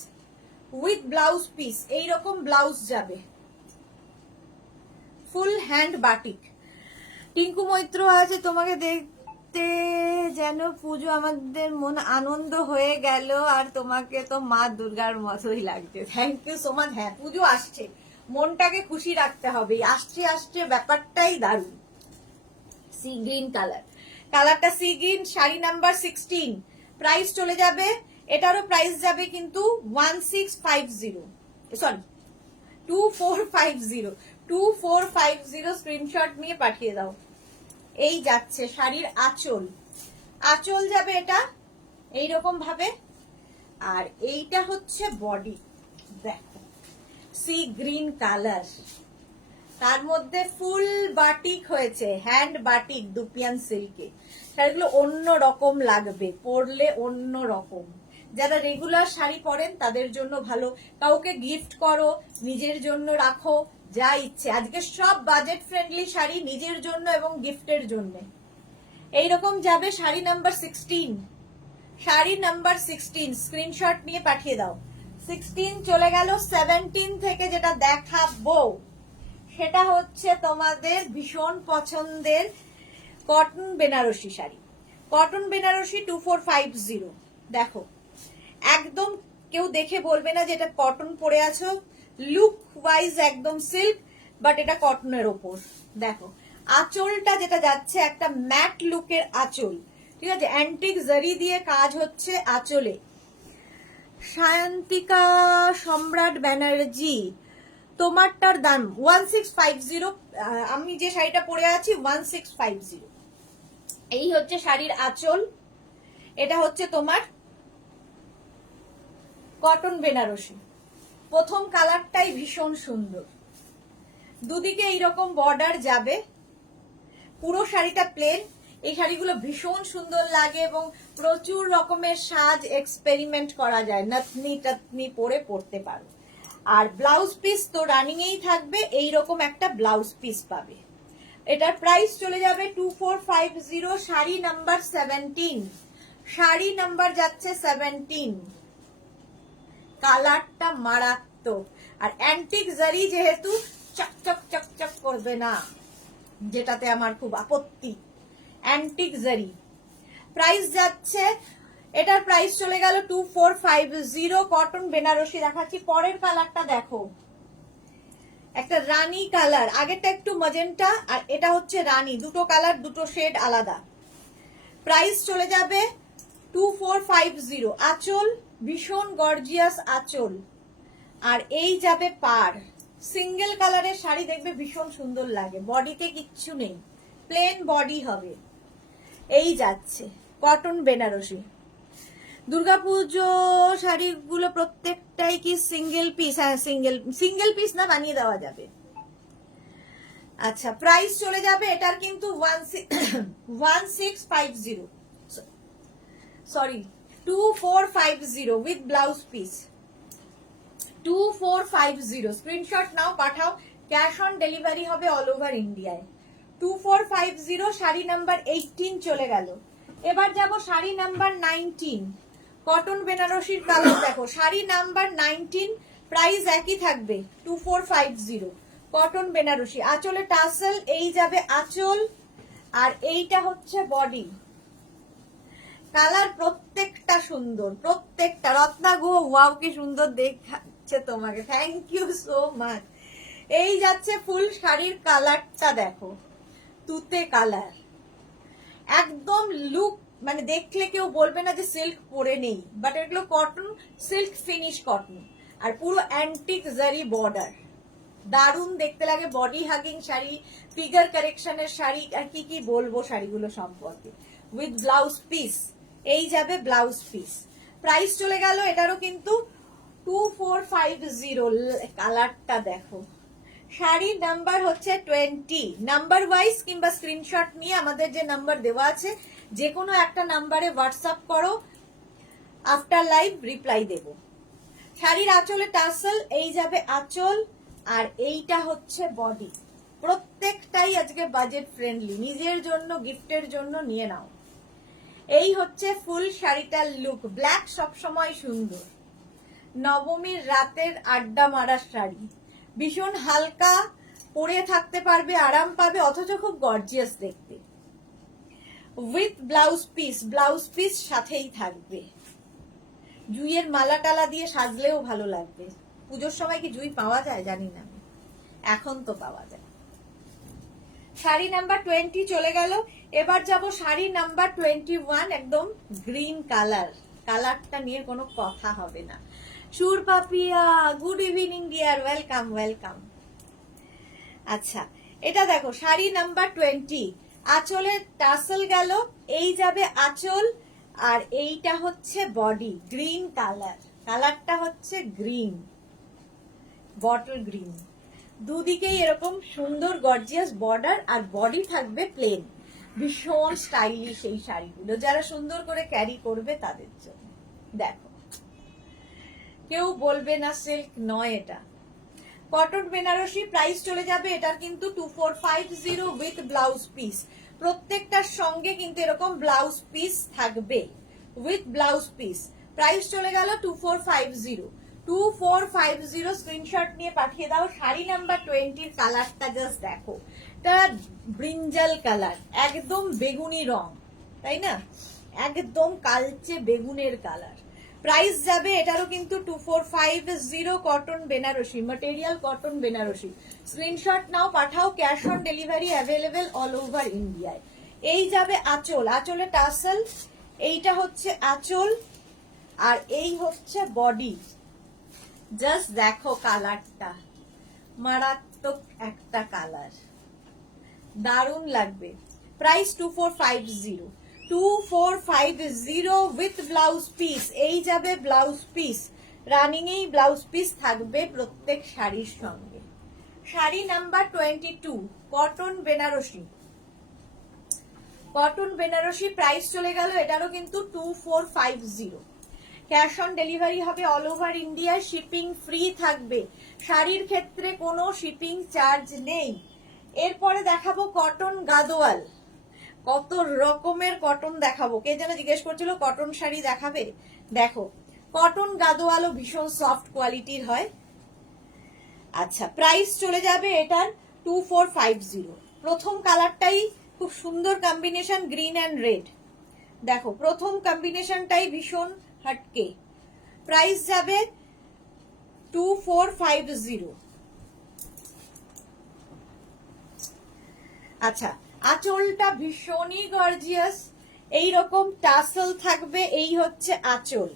With blouse piece এইরকম ব্লাউজ যাবে, full hand batik. Tinku Maitra আছে, তোমাকে দেখতে যেন পুজো আমাদের মন আনন্দ হয়ে গেল, আর তোমাকে তো মা দুর্গার মতোই লাগছে। Thank you so much. হ্যাঁ পুজো আসছে, মনটাকে খুশি রাখতে হবে। আসছে আসছে ব্যাপারটাই দারুণ। সি গ্রিন কালার, কালারটা sea green, sari number 16। Price চলে যাবে, এটারও প্রাইস যাবে কিন্তু 1650, সরি 2450। 2450 স্ক্রিনশট নিয়ে পাঠিয়ে দাও। এই যাচ্ছে শাড়ির আঁচল, আঁচল যাবে এটা এইরকম ভাবে, আর এইটা হচ্ছে বডি। দেখো সি গ্রিন কালার, তার মধ্যে ফুল বাটিক হয়েছে, হ্যান্ড বাটিক দুপিয়ান সিল্কে। শাড়িগুলো অন্য রকম লাগবে, পরলে অন্য রকম। যারা রেগুলার শাড়ি পরেন তাদের জন্য ভালো, কাউকে গিফট করো, নিজের জন্য রাখো, যা ইচ্ছে। আজকে সব বাজেট ফ্রেন্ডলি শাড়ি নিজের জন্য এবং গিফটের জন্য। এইরকম যাবে sari number 16। Sari number 16 screenshot নিয়ে পাঠিয়ে দাও। 16 চলে গেল। 17 থেকে যেটা দেখাবো সেটা হচ্ছে তোমাদের ভীষণ পছন্দের কটন বেনারসি শাড়ি। কটন বেনারসি 2450। দেখো একদম কেউ দেখে বলবে না যে এটা কটন পরে আছো, লুক ওয়াইজ একদম সিল্ক, বাট এটা কটনের ওপর। দেখো আঁচলটা যেটা যাচ্ছে একটা ম্যাট লুকের আঁচল, ঠিক আছে, অ্যান্টিক জারি দিয়ে কাজ হচ্ছে আঁচলে। সায়ন্তিকা সম্রাট ব্যানার্জি, তোমারটার দাম 1650। আমি যে শাড়িটা পরে আছি 1650। এই হচ্ছে শাড়ির আঁচল, এটা হচ্ছে তোমার কটন বেনারসি। প্রথম কালারটাই ভীষণ সুন্দর, দুদিকে এইরকম বর্ডার যাবে, পুরো শাড়িটা প্লেন। এই শাড়িগুলো ভীষণ সুন্দর লাগে এবং প্রচুর রকমের সাজ এক্সপেরিমেন্ট করা যায়, নাতনি টাতনি পরে পরতে পারো। আর ব্লাউজ পিস তো রানিং এই থাকবে, এইরকম একটা ব্লাউজ পিস পাবে। এটার প্রাইস চলে যাবে 2450। শাড়ি নাম্বার 17, শাড়ি নাম্বার যাচ্ছে 17। কালারটা মারাত্মক, আর অ্যান্টিক জারি যেহেতু চকচক চকচক করবে না, যেটাতে আমার খুব আপত্তি। অ্যান্টিক জারি প্রাইস যাচ্ছে, এটার প্রাইস চলে গেল 2450। কটন বেনারসি দেখাচ্ছি। পরের কালারটা দেখো, একটা রানী কালার, আগেরটা একটু ম্যাজেন্টা আর এটা হচ্ছে রানী, দুটো কালার দুটো শেড আলাদা। প্রাইস চলে যাবে 2450। আঁচল ভীষণ গর্জিয়াস আঁচল, আর এই যাবে পার। সিঙ্গেল কালারের শাড়ি দেখবে ভীষণ সুন্দর লাগে, বডিতে কিচ্ছু নেই, প্লেন বডি হবে। এই যাচ্ছে কটন বেনারসি। দুর্গাপুজো শাড়িগুলো প্রত্যেকটাই কি সিঙ্গেল পিস? হ্যাঁ সিঙ্গেল পিস না, বানিয়ে দেওয়া যাবে। আচ্ছা প্রাইস চলে যাবে এটার কিন্তু 1650, sorry 2450 with blouse piece. 2450 screenshot নাও, পাঠাও। ক্যাশ অন ডেলিভারি হবে অল ওভার ইন্ডিয়ায়। 2450 শাড়ি নাম্বার 18 চলে গেল। এবার যাব শাড়ি নাম্বার 19, কটন বেনারসির কালার দেখো। শাড়ি নাম্বার 19 প্রাইস একই থাকবে 2450। কটন বেনারসি, আঁচলে টাসেল, এই যাবে আঁচল, আর এইটা হচ্ছে বডি। কালার প্রত্যেকটা সুন্দর, প্রত্যেকটা। রত্না গুহ ওয়াও কি সুন্দর দেখাচ্ছে তোমাকে, থ্যাংক ইউ সো মাচ। এই যাচ্ছে ফুল শাড়ির কালারটা দেখো, তুতে কালার, একদম লুক, মানে দেখলে কেউ বলবে না যে সিল্ক পরে নেই, বাট এগুলো কটন, সিল্ক ফিনিশ কটন, আর পুরো অ্যান্টিক জারি বর্ডার, দারুণ দেখতে লাগে। Body hugging sari, figure কারেকশনের sari, আর কি কি বলবো শাড়িগুলো সম্পর্কে। উইথ ব্লাউজ পিস, এই যাবে ব্লাউজ পিস। প্রাইস চলে গেল এটারও কিন্তু 2450 কালারটা দেখো। শাড়ির নাম্বার হচ্ছে 20। নাম্বার ওয়াইজ কিংবা স্ক্রিনশট নিয়ে আমাদের যে নাম্বার দেওয়া আছে যে কোনো একটা নাম্বারে হোয়াটসঅ্যাপ করো, আফটার লাইভ রিপ্লাই দেব। শাড়ির আঁচলে টাসেল, এই যাবে আঁচল, আর এইটা হচ্ছে বডি। প্রত্যেকটাই আজকে বাজেট ফ্রেন্ডলি, নিজের জন্য গিফটের জন্য নিয়ে নাও। এই হচ্ছে ফুল শাড়িটার লুক। ব্ল্যাক সবসময় সুন্দর, নবমীর রাতের আড্ডা মারার শাড়ি, ভীষণ হালকা, পরে থাকতে পারবে, আরাম পাবে, অথচ খুব গর্জিয়াস দেখতে। With blouse piece, blouse piece সাথেই থাকবে। জুইয়ের মালা টালা দিয়ে সাজলেও ভালো লাগবে। পুজোর সময় কি জুই পাওয়া যায় জানি না, এখন তো পাওয়া যায়। শাড়ি নাম্বার 20 চলে গেল। এবার যাব শাড়ি নাম্বার 21, একদম গ্রিন কালার। কালারটা নিয়ে কোনো কথা হবে না। Sur Papiya, good evening dear, welcome welcome. আচ্ছা, এটা দেখো শাড়ি নাম্বার 20। আঁচলে টাসেল গেল, এই যাবে আঁচল, আর এইটা হচ্ছে বডি। গ্রিন কালার, কালারটা হচ্ছে গ্রিন, বটল গ্রিন। দুদিকেই এরকম সুন্দর গর্জিয়াস বর্ডার, আর বডি থাকবে প্লেন। ভীষণ স্টাইলিশ এই শাড়িগুলো, যারা সুন্দর করে ক্যারি করবে তাদের জন্য। দেখো, কেউ বলবে না সিল্ক নয়, এটা কটন বেনারসি। প্রাইস চলে যাবে এটার কিন্তু 2450 উইথ ব্লাউজ পিস। প্রত্যেকটার সঙ্গে কিন্তু এরকম ব্লাউজ পিস থাকবে, উইথ ব্লাউজ পিস। প্রাইস চলে গেল 2450। 2450 স্ক্রিনশট নিয়ে পাঠিয়ে দাও। শাড়ি নাম্বার 20 কালারটা জাস্ট দেখো, এটা ব্রিঞ্জাল কালার, একদম বেগুনি রং, তাই না? একদম কালচে বেগুনের কালার। প্রাইস যাবে এটারও কিন্তু 2450, cotton Benarasi, material cotton Benarasi. Screenshot নাও, পাঠাও। Cash on delivery available all over ইন্ডিয়ায়। এই যাবে আঁচল, আঁচলে টাসেল, এইটা হচ্ছে আঁচল, আর এই হচ্ছে বডি। জাস্ট দেখো কালারটা, মারাত্মক একটা কালার, দারুণ লাগবে। প্রাইস 2450। 2450 with blouse piece. এই যাবে ব্লাউজ পিস, রানিং এই ব্লাউজ পিস থাকবে প্রত্যেক শাড়ির সঙ্গে। Sari number 22, cotton Benarasi. Cotton Benarasi price চলে গেল এটারও কিন্তু 2450। ক্যাশ অন ডেলিভারি হবে all over India, shipping free থাকবে। শাড়ির ক্ষেত্রে কোনো শিপিং চার্জ নেই। এরপরে দেখাবো কটন গাদোয়াল। কত রকমের কটন দেখাবো, কে যেন জিজ্ঞেস করছিল কটন শাড়ি দেখাবে। দেখো, কটন গাদোয়ালও ভীষণ সফট কোয়ালিটির হয়। আচ্ছা, প্রাইস চলে যাবে এটার 2450। প্রথম কালারটাই খুব সুন্দর কম্বিনেশন, গ্রিন অ্যান্ড রেড। দেখো, প্রথম কম্বিনেশনটাই ভীষণ হটকে। প্রাইস যাবে 2450। আচ্ছা, আঁচলটা ভীষণই গর্জিয়াস, এইরকম টাসেল থাকবে, এই হচ্ছে আঁচল।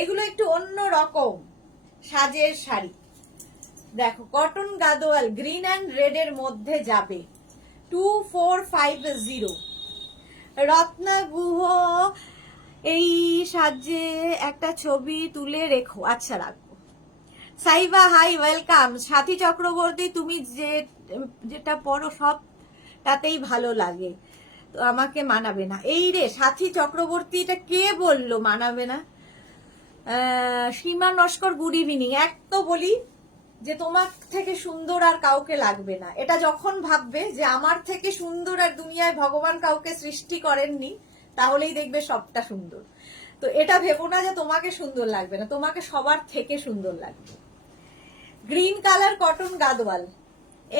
এগুলো একটু অন্য রকম সাজের শাড়ি। দেখো, cotton Gadwal green and red এর মধ্যে যাবে 2450। রত্না গুহ, এই সাজে একটা ছবি তুলে রেখো। আচ্ছা, রাখবো। Saiba, high, welcome. সাথী চক্রবর্তী, তুমি যেটা পড়ো সব তাতেই ভালো লাগে, তো আমাকে মানাবে না। এই রে সাথী চক্রবর্তী, এটা কে বললো মানাবে না? সীমা নস্কর, গুড ইভিনিং। এক তো বলি যে তোমার থেকে সুন্দর আর কাউকে লাগবে না, এটা যখন ভাববে যে আমার থেকে সুন্দর আর দুনিয়ায় ভগবান কাউকে সৃষ্টি করেননি, তাহলেই দেখবে সবটা সুন্দর। তো এটা ভেবো না যে তোমাকে সুন্দর লাগবে না, তোমাকে সবার থেকে সুন্দর লাগবে। গ্রিন কালার কটন গাদোয়াল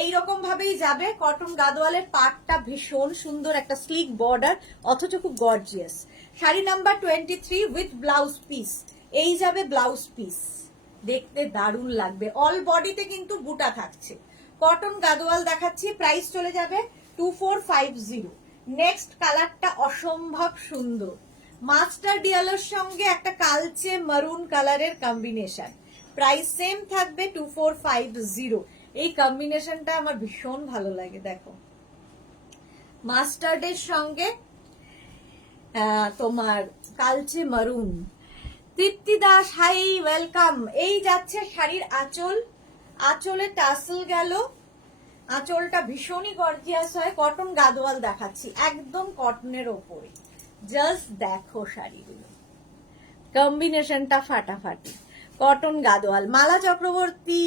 এইরকম ভাবেই যাবে। কটন গাদোয়ালের পার্টটা ভীষণ সুন্দর, একটা স্লিক বর্ডার, অথচ খুব gorgeous. Sari number 23 with blouse piece. এই যাবে ব্লাউজ পিস, দেখতে দারুণ লাগবে। অল বডিতে কিন্তু বুটা থাকছে। কটন গাদোয়াল দেখাচ্ছি, প্রাইস চলে যাবে 2450। নেক্সট কালারটা অসম্ভব সুন্দর, মাস্টার ডিয়ালের সঙ্গে একটা কালচে মারুন কালারের কম্বিনেশন। প্রাইস সেম থাকবে 2450। এই কম্বিনেশনটা আমার ভীষণ ভালো লাগে। দেখো, মাস্টার্ডের সঙ্গে তোমার কালচে মারুন, তৃপ্তি দাস, হাই, ওয়েলকাম। এই যাচ্ছে শাড়ির আঁচল, আঁচলে টাসেল গেল, আঁচলটা ভীষণই গর্জিয়াস হয়। কটন গাদোয়াল দেখাচ্ছি, একদম কটনের ওপরে। জাস্ট দেখো শাড়িগুলো, কম্বিনেশনটা ফাটাফাটি। কটন গাদোয়াল। মালা চক্রবর্তী,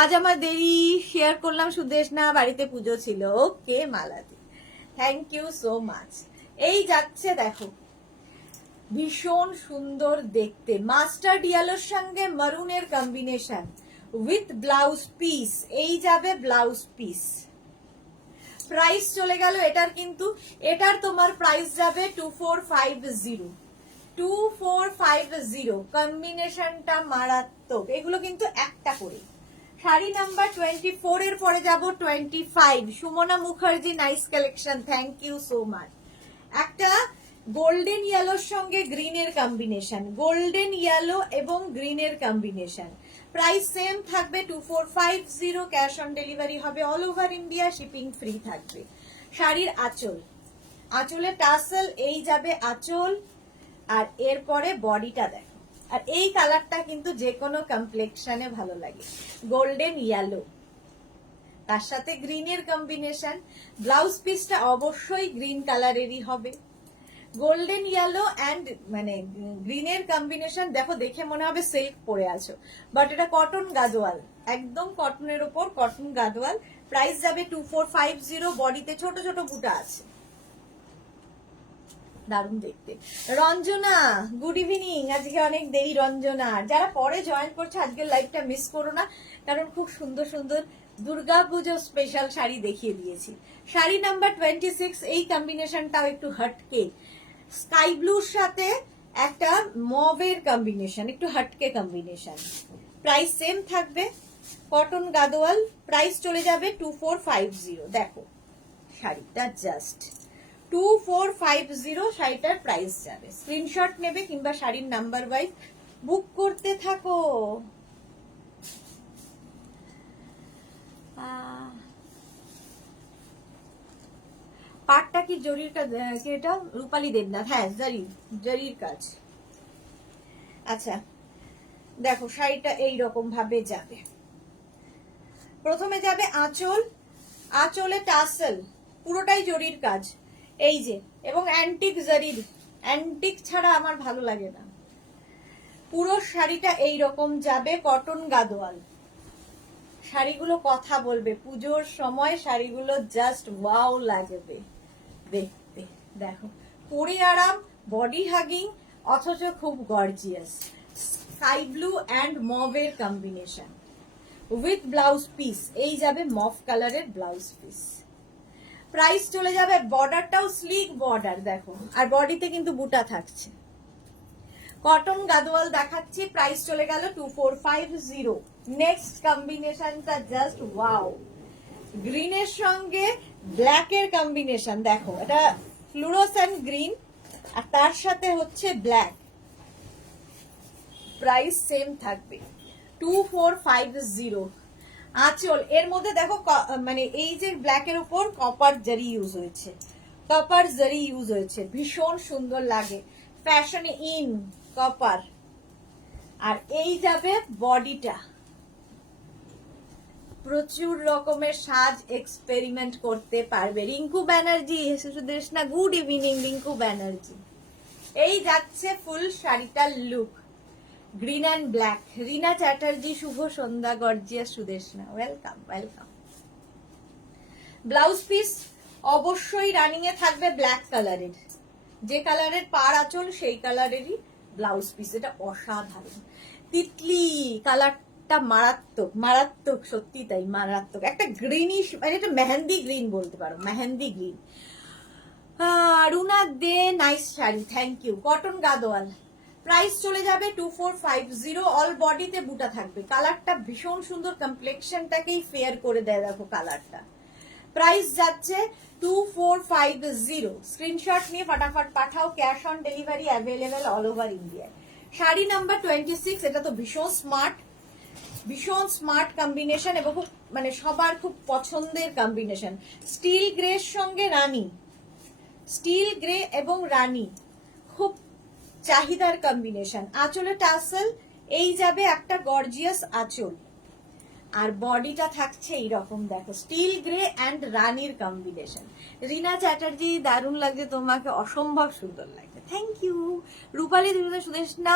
আজ আমার দেরি, শেয়ার করলাম সুদেশ না, বাড়িতে পুজো ছিল। ওকে মালাদি, থ্যাংক ইউ সো মাচ। এই যাচ্ছে দেখো, ভীষণ সুন্দর দেখতে, মাস্টার্ড ইয়েলোর সঙ্গে মারুনের কম্বিনেশন উইথ ব্লাউজ পিস। এই যাবে ব্লাউজ পিস। প্রাইস চলে গেল এটার, কিন্তু এটার তোমার প্রাইস যাবে 2450। 2450, কম্বিনেশনটা মারাত্মক। এগুলো কিন্তু একটা করে। শাড়ি নাম্বার 24 এর পরে যাব 25। Sumana Mukherjee, nice collection, thank you so much. একটা গোল্ডেন ইয়েলোর সঙ্গে গ্রিনের কম্বিনেশন, গোল্ডেন ইয়েলো এবং গ্রিনের কম্বিনেশন। প্রাইস সেম থাকবে 2450, ক্যাশ অন ডেলিভারি হবে all over India, shipping free থাকবে। শাড়ির আঁচল, আঁচলে টাসেল, এই যাবে আঁচল, আর এরপরে বডিটা দেখো। আর এই কালারটা কিন্তু যে কোনো কমপ্লেক্সনে ভালো লাগে, গোল্ডেন ইয়েলো, তার সাথে গ্রিনের কম্বিনেশন। ব্লাউজ পিসটা অবশ্যই গ্রিন কালারেরই হবে। গোল্ডেন ইয়েলো অ্যান্ড মানে গ্রিনের কম্বিনেশন, দেখো দেখে মনে হবে সিল্ক পরে আছো, বাট এটা কটন গাদোয়াল, একদম কটনের ওপর কটন গাদোয়াল। প্রাইস যাবে 2450, বডিতে ছোট ছোট বুটা আছে, দারুণ দেখতে। Ranjana, good evening. আজকে অনেক দেরি রঞ্জনা। যারা পরে জয়েন করছে আজকের লাইভটা মিস করো না, কারণ খুব সুন্দর সুন্দর দুর্গাপুজো স্পেশাল শাড়ি দেখিয়ে দিয়েছি। শাড়ি নাম্বার 26, এই কম্বিনেশনটাও একটু হটকে, স্কাই ব্লুর সাথে একটা মবের কম্বিনেশন, একটু হটকে কম্বিনেশন। প্রাইস সেম থাকবে, কটন গাদোয়াল। প্রাইস চলে যাবে 2450। দেখো শাড়িটা জাস্ট 2450, শাড়িটার প্রাইস যাবে। স্ক্রিনশট নেবে কিংবা শাড়ির নাম্বার ওয়াইজ বুক করতে থাকো। পাটটা কি জরির কাজ? এটা রূপালী দেবনাথ, হ্যাঁ জরির কাজ। আচ্ছা দেখো শাড়িটা এইরকম ভাবে যাবে। প্রথমে যাবে আঁচল, আঁচলে টাসেল, পুরোটাই জরির কাজ, এই যে, এবং অ্যান্টিক জরির। অ্যান্টিক ছাড়া আমার ভালো লাগে না। পুরো শাড়িটা এইরকম যাবে, কটন গাদোয়াল। শাড়িগুলো কথা বলবে পুজোর সময়, শাড়িগুলো জাস্ট ওয়াও লাগবে দেখতে। দেখো পরে আরাম, বডি হাগিং, অথচ খুব gorgeous. Sky blue and মভের combination with blouse piece. এই যাবে মভ কালারের ব্লাউজ পিস। প্রাইস চলে যাবে, বর্ডারটাও স্লিক বর্ডার দেখো, আর বডিতে কিন্তু বুটা থাকছে। কটন গাদোয়াল দেখাচ্ছি, প্রাইস চলে গেল 2450। নেক্সট কম্বিনেশনটা জাস্ট ওয়াও, গ্রিনের সঙ্গে ব্ল্যাকের কম্বিনেশন। দেখো এটা ফ্লুরোসেন্ট গ্রিন, আর তার সাথে হচ্ছে ব্ল্যাক। প্রাইস সেম থাকবে 2450। আঁচল, এর মধ্যে দেখো মানে এই যে ব্ল্যাকের উপর কপার জারি ইউজ হয়েছে, কপার জারি ইউজ হয়েছে, ভীষণ সুন্দর লাগে, ফ্যাশন ইন কপার। আর এই যাবে বডিটা, প্রচুর রকমের সাজ এক্সপেরিমেন্ট করতে পারবে। রিঙ্কু ব্যানার্জি, সুদেশ না, গুড ইভিনিং রিঙ্কু ব্যানার্জি। এই যাচ্ছে ফুল শাড়িটার look, green and black. Rina Chatterjee, শুভ সন্ধ্যা, gorgeous Sudeshna, welcome welcome. Blouse piece অবশ্যই রানিং এ থাকবে ব্ল্যাক কালারের, যে কালারের পার আঁচল সেই কালারেরই ব্লাউজ পিস। এটা অসাধারণ, তিতলি কালারটা মারাত্মক, মারাত্মক, সত্যি তাই মারাত্মক। একটা গ্রিনিশ, মানে এটা মেহেন্দি গ্রিন বলতে পারো, mehndi green. Runa De, nice sari, thank you. Cotton Gadwal, price চলে যাবে 2450। অল বডিতে বুটা থাকবে, কালারটা ভীষণ সুন্দর, কমপ্লেক্সনটাকেই ফেয়ার করে দেয় দেখো কালারটা। প্রাইস যাচ্ছে 2450। স্ক্রিনশট নিয়ে ফটাফট পাঠাও, cash on delivery available all over India. Sari number 26, এটা তো ভীষণ স্মার্ট, ভীষণ স্মার্ট কম্বিনেশন এবং খুব মানে সবার খুব পছন্দের কম্বিনেশন। স্টিল গ্রের সঙ্গে রানী, স্টিল গ্রে এবং রানী খুব চাহিদার কম্বিনেশন। আঁচলে টাসেল, এই যাবে একটা গর্জিয়াস আঁচল, আর বডিটা থাকছে এইরকম, দেখো স্টিল গ্রে অ্যান্ড রানীর কম্বিনেশন। রিনা চ্যাটার্জি, দারুণ লাগছে তোমাকে, অসম্ভব সুন্দর লাগছে, থ্যাংক ইউ। রূপালী সুদেশনা,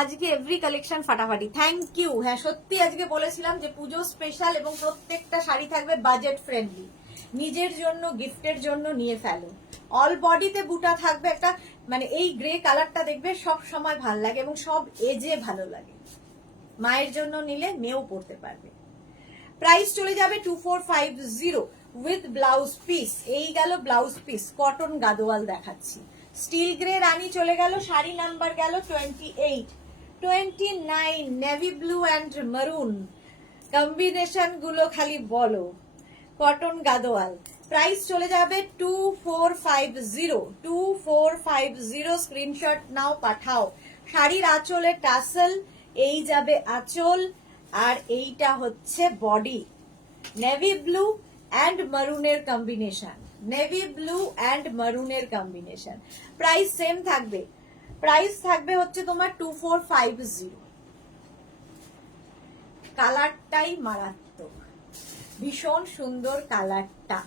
আজকে এভরি কালেকশন ফাটাফাটি, থ্যাংক ইউ। হ্যাঁ সত্যি আজকে বলেছিলাম যে পুজো স্পেশাল এবং প্রত্যেকটা শাড়ি থাকবে বাজেট ফ্রেন্ডলি, নিজের জন্য গিফটের জন্য নিয়ে ফেলো। অল বডিতে বুটা থাকবে একটা, মানে এই গ্রে কালারটা দেখবে সব সময় ভালো লাগে এবং সব এজে ভালো লাগে। মায়ের জন্য নিলে মেয়েও পড়তে পারবে। প্রাইস চলে যাবে 2450 উইথ ব্লাউজ পিস। এই গেল ব্লাউজ পিস, কটন গাদোয়াল দেখাচ্ছি। স্টিল গ্রে রানী চলে গেল, শাড়ি নাম্বার গেল 28, 29 নেভি ব্লু অ্যান্ড মারুন, কম্বিনেশন গুলো খালি বলো। কটন গাদোয়াল, প্রাইস চলে যাবে 2450, স্ক্রিনশট নাও পাঠাও। শাড়ির আঁচলে টাসেল, এই যাবে আঁচল, আর এইটা হচ্ছে body, navy blue and মারুনের combination, navy blue and মারুনের combination. Price same থাকবে, প্রাইস থাকবে হচ্ছে তোমার 2450। কালারটাই মারাত্মক, ভীষণ সুন্দর কালারটা,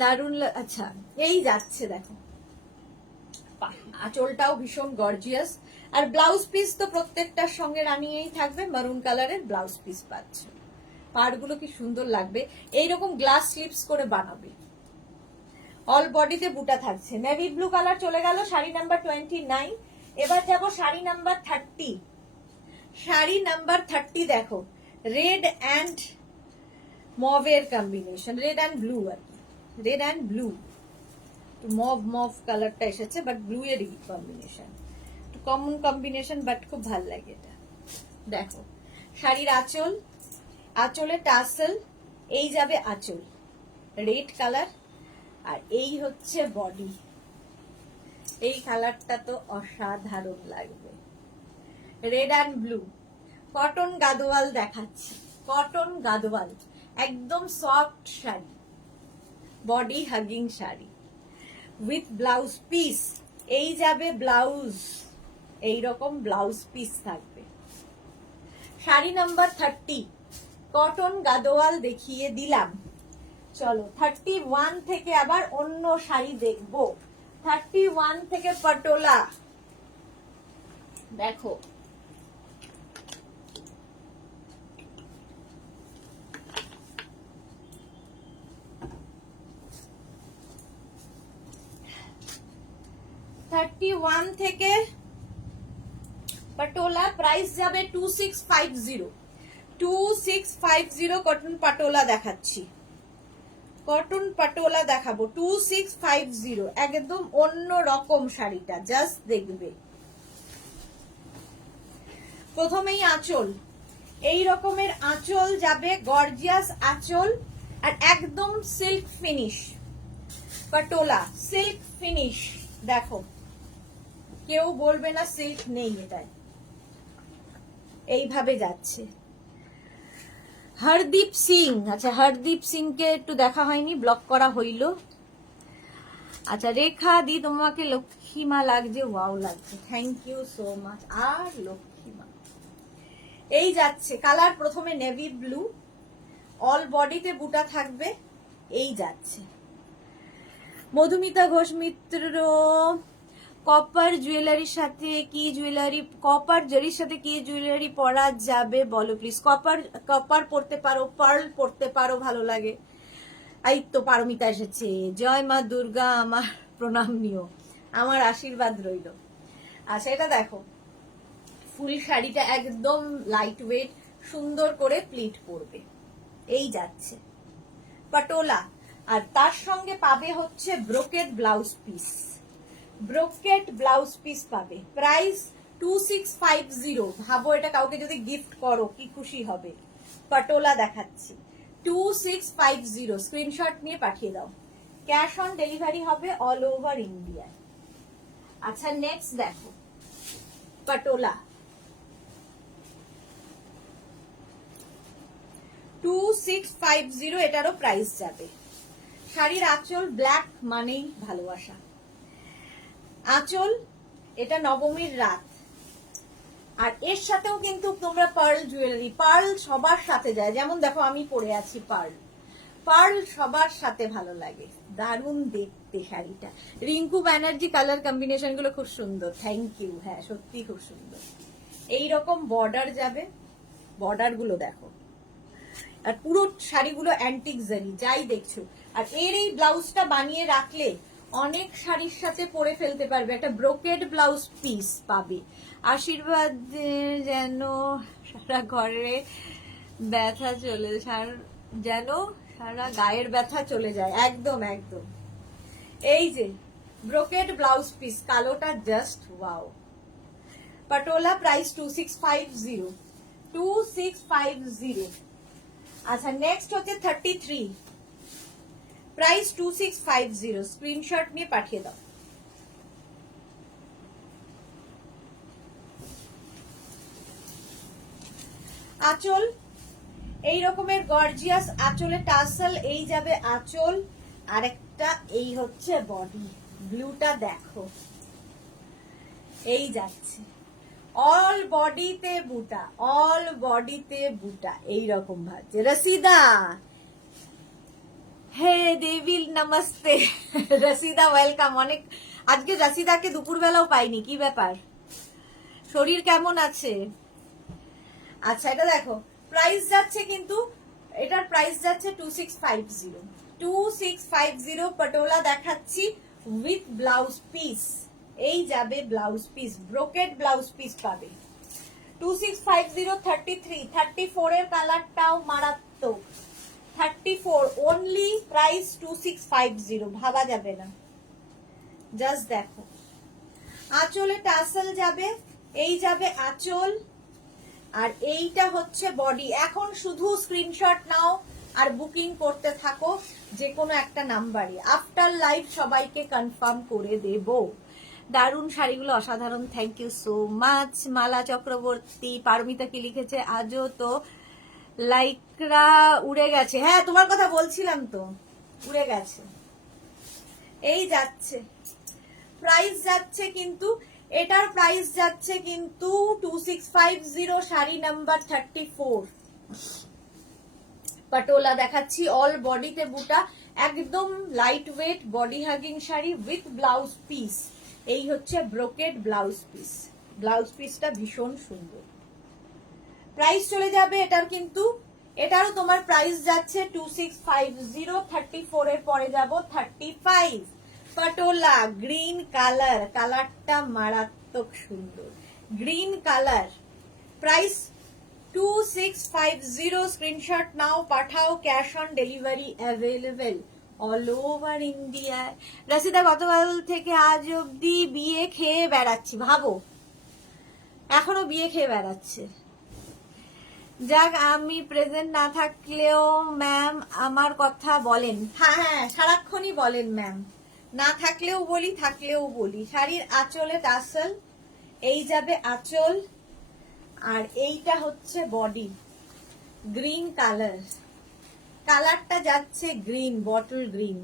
দারুণ। আচ্ছা এই যাচ্ছে দেখো, আঁচলটাও ভীষণ গর্জিয়াস, আর ব্লাউজ পিস তো প্রত্যেকটার সঙ্গে রানিয়েই থাকবে, মারুন কালারের ব্লাউজ পিস পাচ্ছ। পাড়গুলো কি সুন্দর লাগবে, এইরকম গ্লাস স্লিপস করে বানাবে। অল বডিতে বুটা থাকছে। নেভি ব্লু কালার চলে গেল, শাড়ি নাম্বার 29। এবার যাব শাড়ি নাম্বার 30। শাড়ি নাম্বার 30 দেখো, red and মভের combination, red and blue, আর কি red and blue, mauve mauve কালারটা এসেছে বাট ব্লু এর কম্বিনেশন, কমন কম্বিনেশন বাট খুব ভাল লাগে এটা। দেখো শাড়ির আঁচল, আঁচলে টাসেল, এই যাবে আঁচল রেড কালার, আর এই হচ্ছে বডি। এই কালারটা তো অসাধারণ লাগবে, red and blue. Cotton Gadwal দেখাচ্ছি, কটন গাদোয়াল, একদম soft sari, body hugging sari with blouse piece, এই যাবে ব্লাউজ, এইরকম ব্লাউজ পিস থাকবে। শাড়ি নাম্বার 30, কটন গাদোয়াল দেখিয়ে দিলাম। চলো 31 থেকে আবার অন্য শাড়ি দেখবো। 31 থেকে পটোলা দেখো, থেকে পটোলা, প্রাইস যাবে 2650, কটন পাটোলা দেখাচ্ছি, কটন পাটোলা দেখাবো 2650, একদম অন্য রকম শাড়িটা, জাস্ট দেখবে। প্রথমেই আঁচল, এই রকমের আঁচল যাবে, গর্জিয়াস আঁচল, আর একদম silk finish, patola silk finish. দেখো কেউ বলবে না সিল্ক নেই এটায়, এইভাবে যাচ্ছে। হরদীপ সিং, আচ্ছা হরদীপ সিংকে একটু দেখা হয়নি, ব্লক করা হইল। আচ্ছা রেখা দি, তোমাকে লক্ষ্মীমা লাগছে, ওয়াও লাগছে, থ্যাংক ইউ সো মাচ। আর লক্ষ্মীমা এই যাচ্ছে, কালার প্রথমে নেভি ব্লু, অল বডিতে বুটা থাকবে, এই যাচ্ছে। মধুমিতা ঘোষ মিত্র, কপার জুয়েলারির সাথে কি জুয়েলারি, কপার জরির সাথে কি জুয়েলারি পরা যাবে বলো প্লিজ। কপার পরতে পারো, পার্ল পরতে পারো, ভালো লাগে। এই তো পারমিতা এসেছে, জয় মা দুর্গা, আমার প্রণাম নিও, আমার আশীর্বাদ রইল। আচ্ছা এটা দেখো, ফুল শাড়িটা একদম লাইট ওয়েট, সুন্দর করে প্লিট পরবে, এই যাচ্ছে পাটোলা, আর তার সঙ্গে পাবে হচ্ছে brocade blouse piece, brocade blouse piece পাবে। প্রাইস 2650, ভাবো এটা কাউকে যদি গিফট করো কি খুশি হবে। পাটোলা দেখাচ্ছি 2650, স্ক্রিনশট নিয়ে পাঠিয়ে দাও, ক্যাশ অন ডেলিভারি হবে অল ওভার ইন্ডিয়া। আচ্ছা নেক্সট দেখো পাটোলা 2650, এটারও প্রাইস যাবে। শাড়ির আঁচল ব্ল্যাক মানেই ভালোবাসা, আঁচল এটা নবমীর রাত। আর এর সাথেও কিন্তু তোমরা পার্ল জুয়েলারি, পার্ল সবার সাথে যায়, যেমন দেখো আমি পরে আছি পার্ল, পার্ল সবার সাথে ভালো লাগে। দারুণ দেখতে শাড়িটা, রিঙ্কু ব্যানার্জি কালার কম্বিনেশন গুলো খুব সুন্দর, থ্যাংক ইউ। হ্যাঁ সত্যি খুব সুন্দর। এইরকম বর্ডার যাবে, বর্ডার গুলো দেখো, আর পুরো শাড়িগুলো অ্যান্টিক জারি যাই দেখছো। আর এর এই ব্লাউজটা বানিয়ে রাখলে অনেক শাড়ির সাথে পরে ফেলতে পারবে, একটা ব্রোকেড ব্লাউজ পিস পাবে। আশীর্বাদ যেন সারা ঘরে ব্যথা চলে, যেন সারা গায়ের ব্যথা চলে যায়, একদম একদম। এই যে ব্রোকেড ব্লাউজ পিস, কালোটা জাস্ট ওয়াও। পাটোলা প্রাইস 2650, 2650। আচ্ছা নেক্সট হচ্ছে 33, প্রাইস 2650, স্ক্রিনশট নিয়ে পাঠিয়ে দাও। আঁচল এই রকমের গর্জিয়াস, আঁচলে টাসেল, এই যাবে আঁচল, আরেকটা এই হচ্ছে বডি, ব্লুটা দেখো, এই যাচ্ছে অল বডিতে বুটা, অল বডিতে বুটা, এইরকম ভাবছে। রসিদা, হে দেবিল নমস্তে। রসিদা ওয়েলকাম। অনেক আজকে রসিদাকে দুপুরবেলাও পাইনি, কি ব্যাপার, শরীর কেমন আছে? আচ্ছা এটা দেখো, প্রাইস যাচ্ছে কিন্তু, এটার প্রাইস যাচ্ছে 2650, 2650 পটোলা দেখাচ্ছি উইথ ব্লাউজ পিস, এই যাবে blouse piece, brocade blouse piece পাবে। 2650, 33, 34 এর কালারটাও মারাত্মক, 34 অনলি, প্রাইস 2650, ভাবা যাবে না। জাস্ট দেখো, আঁচলে টাসেল যাবে, এই যাবে আঁচল, আর এইটা হচ্ছে বডি। এখন শুধু স্ক্রিনশট নাও আর বুকিং করতে থাকো যে কোনো একটা নাম্বারে, আফটার লাইভ সবাইকে কনফার্ম করে দেব। দারুণ শাড়িগুলো অসাধারণ, থ্যাংক ইউ সো মাচ। মালা চক্রবর্তী, পারমিতা কি লিখেছে, আজও তো লাইকরা উড়ে গেছে। হ্যাঁ তোমার কথা বলছিলাম তো, উড়ে গেছে। এই যাচ্ছে, প্রাইস যাচ্ছে কিন্তু, এটার প্রাইস যাচ্ছে কিন্তু 2650, শাড়ি নাম্বার 34, পাটোলা দেখাচ্ছি, অল বডিতে বুটা, একদম light weight body hugging sari with blouse piece, এই হচ্ছে ব্রোকেড ব্লাউজ পিস, ব্লাউজ পিসটা ভীষণ সুন্দর। প্রাইস চলে যাবে এটার কিন্তু, এটারও তোমার প্রাইস যাচ্ছে 2650, 34 এর পরে যাব 35। পাটোলা গ্রিন কালার, কালারটা মারাত্মক সুন্দর, গ্রিন কালার, প্রাইস 2650, স্ক্রিনশট নাও পাঠাও, cash on delivery available all over India. Rashida গতকাল থেকে আজ অব্দি বিয়ে খেয়ে বেড়াচ্ছি, ভাবো এখনো বিয়ে খেয়ে বেড়াচ্ছে। যাক আমি প্রেজেন্ট না থাকলেও ম্যাম আমার কথা বলেন। হ্যাঁ হ্যাঁ সারাক্ষণই বলেন ম্যাম, না থাকলেও বলি থাকলেও বলি। শাড়ির আঁচলে টাসেল, এই যাবে আঁচল, আর এইটা হচ্ছে বডি, গ্রিন কালার, কালারটা যাচ্ছে গ্রিন, বটল গ্রিন,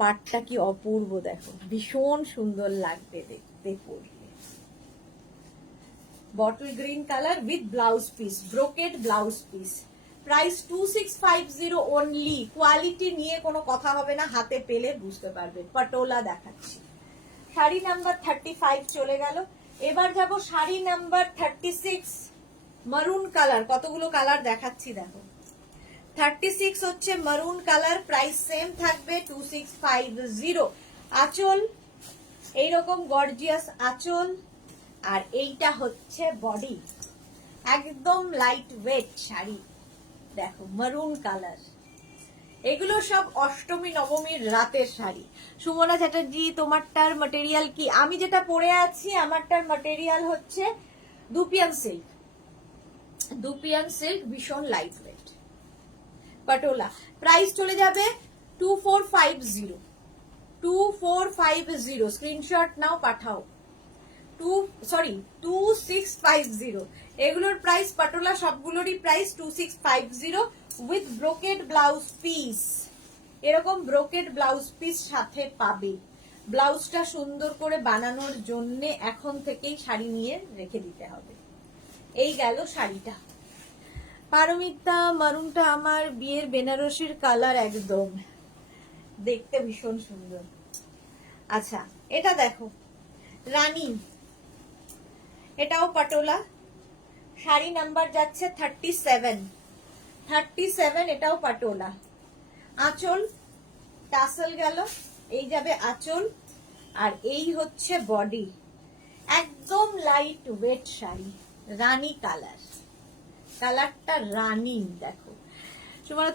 পাটটা কি অপূর্ব দেখো, ভীষণ সুন্দর লাগবে দেখতে পরলে। Bottle green colour with blouse piece, brocade blouse piece, price 2650 only. Quality নিয়ে কোনো কথা হবে না, হাতে পেলে বুঝতে পারবে। পাটোলা দেখাচ্ছি, শাড়ি নাম্বার 35 চলে গেল। এবার যাব শাড়ি নাম্বার 36, মারুন কালার, কতগুলো কালার দেখাচ্ছি দেখো। 36 হচ্ছে মারুন কালার, প্রাইস সেম থাকবে 2650। আঁচল এইরকম গর্জিয়াস আঁচল, আর এইটা হচ্ছে বডি, একদম লাইট ওয়েট শাড়ি দেখো, মারুন কালার। এগুলো সব অষ্টমী নবমীর রাতের শাড়ি। সুমনা চ্যাটার্জি তোমারটার ম্যাটেরিয়াল কি? আমি যেটা পরে আছি আমারটার ম্যাটেরিয়াল হচ্ছে দুপিয়ান সিল্ক, দুপিয়ান সিল্ক, ভীষণ লাইট ওয়েট। পাটোলা প্রাইস চলে যাবে 2450, 2450, স্ক্রিনশট নাও পাঠাও। 2650, এগুলোর price patola সবগুলোরই price 2650 with brocade blouse piece, এরকম ব্রোকেড ব্লাউজ পিস সাথে পাবে। ব্লাউজটা সুন্দর করে বানানোর জন্য এখন থেকেই শাড়ি নিয়ে রেখে দিতে হবে। এই গেল শাড়িটা। পারমিতা, মারুনটা আমার বিয়ের বেনারসির কালার, একদম দেখতে ভীষণ সুন্দর। আচ্ছা, এটা দেখো রানী, এটাও পাটোলা, শাড়ি নাম্বার যাচ্ছে 37, এটাও পাটোলা। আঁচল টাসেল গেল, এই যাবে আঁচল, আর এই হচ্ছে বডি। একদম লাইট ওয়েট শাড়ি, রানী কালার, কালারটা রানী। দেখো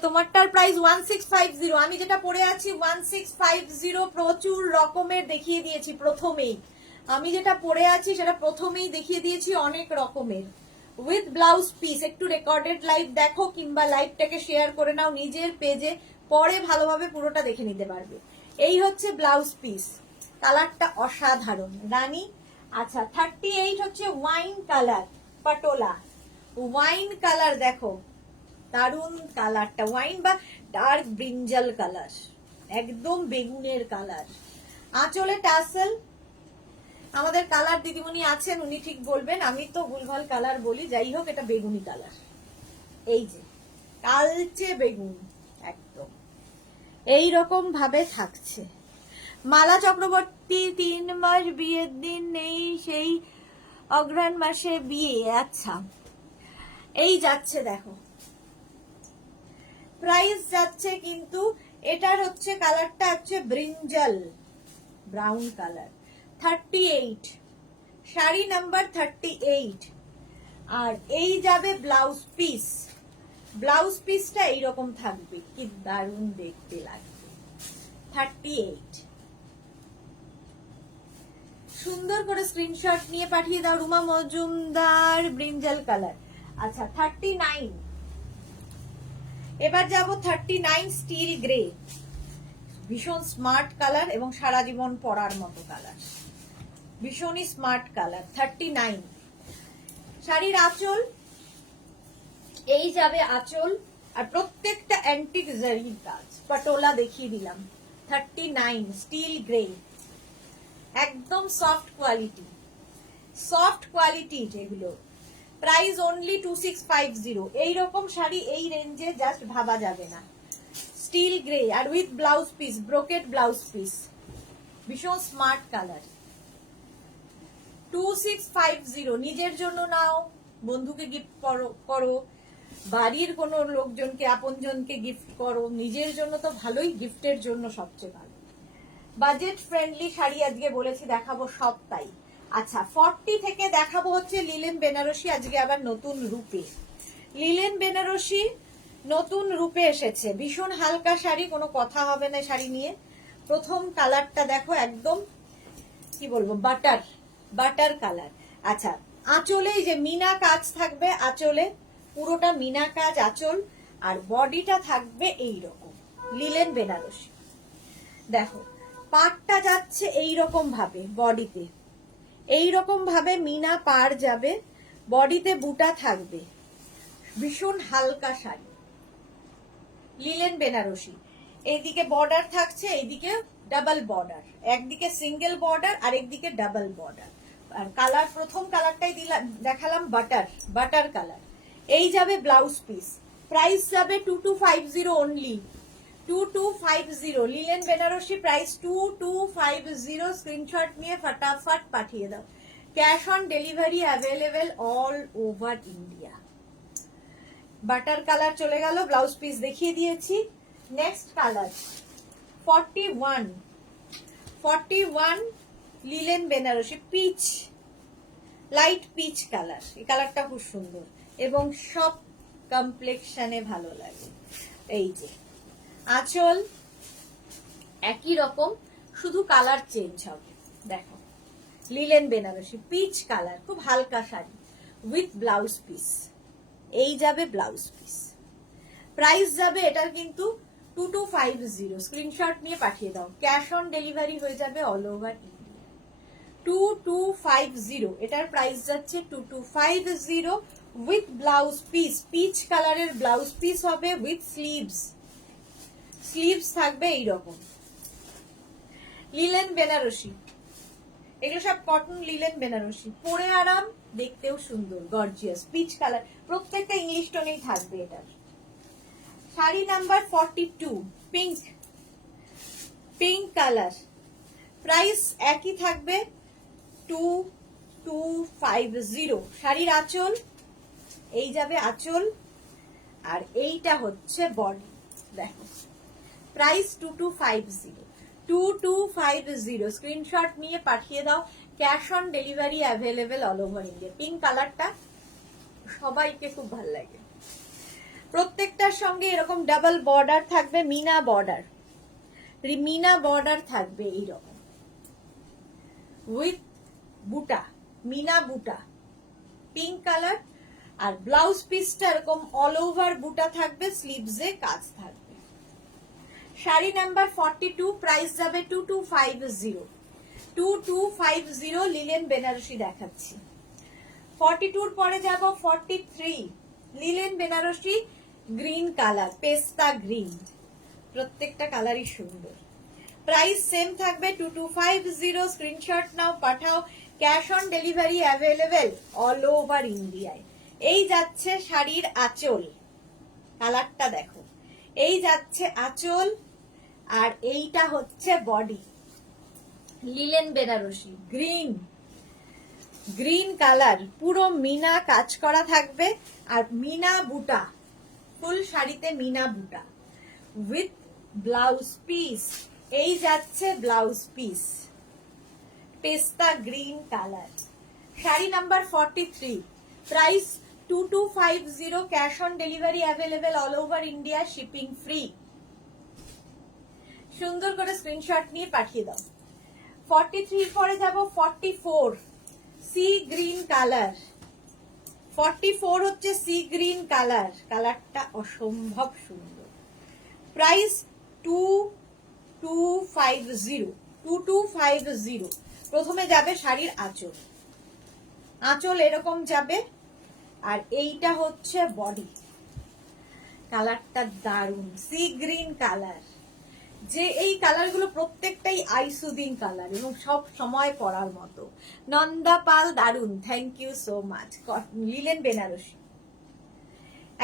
তোমারটার প্রাইস 1650, আমি যেটা পরে আছি 1650। প্রচুর রকমের দেখিয়ে দিয়েছি প্রথমেই, আমি যেটা পরে আছি সেটা প্রথমেই দেখিয়ে দিয়েছি অনেক রকমের, উইথ ব্লাউজ পিস। একটু রেকর্ডেড লাইভ দেখো কিংবা লাইভটাকে শেয়ার করে নাও নিজের পেজে, পরে ভালোভাবে পুরোটা দেখে নিতে পারবে। এই হচ্ছে ব্লাউজ পিস, কালারটা অসাধারণ রানী। আচ্ছা 38 হচ্ছে wine colour, patola wine colour, দেখো দারুন কালারটা, ওয়াইন বা ডার্ক ব্রিঞ্জাল কালার, একদম বেগুনের কালার। আঁচলে টাসেল, আমাদের কালার দিদিমণি আছেন, উনি ঠিক বলবেন, আমি তো ভুলভাল কালার বলি। যাই হোক, এটা বেগুনি কালার, এই যে কালচে বেগুন, একদম এই রকম ভাবে থাকছে। মালা চক্রবর্তী, 3 মাস বিয়ের দিন নেই, সেই অগ্রহায়ণ মাসে বিয়ে। আচ্ছা, এই যাচ্ছে দেখো, প্রাইস যাচ্ছে কিন্তু এটার হচ্ছে কালারটা হচ্ছে brinjal brown colour, 38, sari number 38। আর এই যাবে ব্লাউজ পিস, ব্লাউজ পিসটা এইরকম থাকবে, কি দারুণ দেখতে লাগবে। 38, সুন্দর করে স্ক্রিনশট নিয়ে পাঠিয়ে দাও। Ruma Majumdar, brinjal colour. আচ্ছা 39, এবার যাব 39 স্টিল গ্রে, ভীষণ স্মার্ট কালার এবং সারা জীবন পরার মতো কালার, ভীষণই স্মার্ট কালার। 39, শাড়ির আঁচল, এই যাবে আঁচল, আর প্রত্যেকটা অ্যান্টিক জারির কাজ, পাটোলা দেখিয়ে দিলাম। 39 স্টিল গ্রে, একদম সফট কোয়ালিটি, সফট কোয়ালিটি যেগুলো। Price only 2650। এইরকম শাড়ি এই রেঞ্জে জাস্ট ভাবা যাবে না। স্টিল গ্রে আর with blouse piece, brocade blouse piece, ভীষণ স্মার্ট কালার। 2650, নিজের জন্য নাও, বন্ধুকে গিফট করো, বাড়ির কোনো লোকজনকে আপনজনকে গিফট করো, নিজের জন্য তো ভালোই, গিফটের জন্য সবচেয়ে ভালো। বাজেট ফ্রেন্ডলি শাড়ি আজকে বলেছি দেখাবো সব, তাই। আচ্ছা 40 থেকে দেখাবো হচ্ছে লিলেন বেনারসি, আজকে আবার নতুন রূপে লিলেন বেনারসি নতুন রূপে এসেছে। ভীষণ হালকা শাড়ি, কোনো কথা হবে না শাড়ি নিয়ে। প্রথম কালারটা দেখো, একদম কি বলবো, বাটার বাটার কালার। আচ্ছা আঁচলে এই যে মিনা কাজ থাকবে, আঁচলে পুরোটা মিনা কাজ আঁচল, আর বডিটা থাকবে এইরকম লিলেন বেনারসি। দেখো পাড়টা যাচ্ছে এইরকম ভাবে, বডিতে এইরকম ভাবে মিনা পাড় যাবে, বডিতে বুটা থাকবে, ভীষণ হালকা শাড়ি লিলেন বেনারসি। এইদিকে বর্ডার থাকছে, এইদিকে ডাবল বর্ডার, একদিকে সিঙ্গেল বর্ডার আর একদিকে ডাবল বর্ডার। আর কালার, প্রথম কালারটাই দেখালাম বাটার, বাটার কালার। এই যাবে ব্লাউজ পিস, প্রাইস যাবে 2250 only, 2250 linen Benarasi, price 2250। Screenshot নিয়ে ফটাফট পাঠিয়ে দাও। Cash on delivery available all over India. Butter colour চলে গেল, ব্লাউজ পিস দেখিয়ে দিয়েছি। Next colour 41 linen Benarasi, peach, light peach colour. এই কালারটা খুব সুন্দর এবং সব কমপ্লেক্সনে ভালো লাগে। এই যে আঁচল একই রকম, শুধু কালার চেঞ্জ হবে। দেখো লিলেন বেনারসি পিচ কালার, খুব হালকা শাড়ি উইথ ব্লাউজ পিস। এই যাবে ব্লাউজ পিস, প্রাইস যাবে এটার কিন্তু 2250। স্ক্রিনশট নিয়ে পাঠিয়ে দাও, ক্যাশ অন ডেলিভারি হয়ে যাবে অল ওভার ইন্ডিয়া। 2250, এটার প্রাইস যাচ্ছে 2250 উইথ ব্লাউজ পিস। পিচ কালারের ব্লাউজ পিস হবে উইথ স্লিভস, স্লিভস থাকবে এইরকম। লিলেন বেনারসি, এগুলো সব কটন লিলেন বেনারসি, পরে আরাম, দেখতেও সুন্দর, গর্জিয়াস পিচ কালার, প্রত্যেকটা ইংলিশ টোনেই থাকবে এটার। Sari number 42, pink, pink colour, price একই থাকবে 2250। শাড়ির আঁচল, এই যাবে আঁচল, আর এইটা হচ্ছে বডি, দেখো প্রাইস 2250, 2250। স্ক্রিনশট নিয়ে পাঠিয়ে দাও, cash on delivery available all over India. Pink কালারটা সবাইকে খুব ভালো লাগে। প্রত্যেকটার সঙ্গে এরকম ডাবল বর্ডার থাকবে, মিনা বর্ডার, মিনা বর্ডার থাকবে এইরকম উইথ বুটা, মিনা বুটা, পিঙ্ক কালার। আর ব্লাউজ পিসটা এরকম অল ওভার বুটা থাকবে, স্লিভসে কাজ থাকবে। শাড়ি নাম্বার 42, প্রাইস যাবে 2250, 2250 লিলেন বেনারসি দেখাচ্ছি। 42 পরে যাব 43, লিলেন বেনারসি, গ্রিন কালার, পেস্তা গ্রিন, প্রত্যেকটা কালারই সুন্দর। প্রাইস সেম থাকবে 2250। স্ক্রিনশট নাও, পাঠাও, cash on delivery available all over ইন্ডিয়ায়। এই যাচ্ছে শাড়ির আঁচল, কালারটা দেখো, এই যাচ্ছে আঁচল, আর এইটা হচ্ছে body, linen Benarasi, green, green colour, পুরো মিনা কাজ করা থাকবে, আর মিনা বুটা, ফুল শাড়িতে মিনা বুটা উইথ ব্লাউজ পিস। এই যাচ্ছে ব্লাউজ পিস, পেস্তা green colour. Sari number 43, price 2250, cash on delivery available all over India, shipping free. সুন্দর করে স্ক্রিনশট নিয়ে পাঠিয়ে দাও। 43 পরে যাব 44, সি গ্রিন কালার, 44 হচ্ছে সি গ্রিন কালার, কালারটা অসম্ভব সুন্দর। প্রাইস 2250, 2250। প্রথমে যাবে শাড়ির আঁচল, আঁচল এরকম যাবে, আর এইটা হচ্ছে বডি, কালারটা দারুন, সি গ্রিন কালার। যে এই কালারগুলো প্রত্যেকটাই আইসুদিন কালার এবং সব সময় পরার মতো। নন্দা পাল, দারুন, thank you so much. Linen Banarasi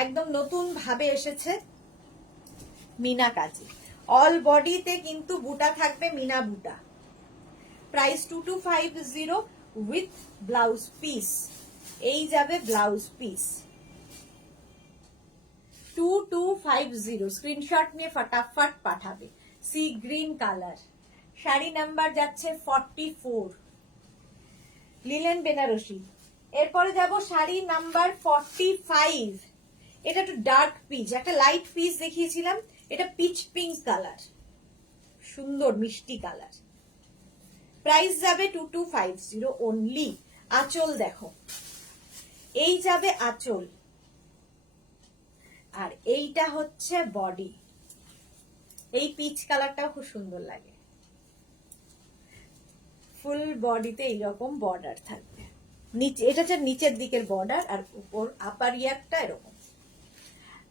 একদম নতুন ভাবে এসেছে, মিনা কাজে, অল বডিতে কিন্তু বুটা থাকবে, মিনা বুটা। Price 2250 with blouse piece. এই যাবে ব্লাউজ পিস, 2250। স্ক্রিনশট নিয়ে ফটাফট পাঠাবে। Sea green colour. Sari number যাচ্ছে 44, লিলেন বেনারসি। এরপরে যাব শাড়ি নাম্বার 45, এটা একটু ডার্ক পিচ, একটা লাইট পিচ দেখিয়েছিলাম, এটা পিচ পিঙ্ক কালার, সুন্দর মিষ্টি কালার। প্রাইস যাবে 2250 অনলি। আঁচল দেখো, এই যাবে আঁচল, আর এইটা হচ্ছে বডি। এই পিচ কালারটাও খুব সুন্দর লাগে, ফুল বডিতে এইরকম বর্ডার থাকবে, নিচে এটা হচ্ছে নিচের দিকের বর্ডার, আর উপর আপার ইয়ারটা এরকম।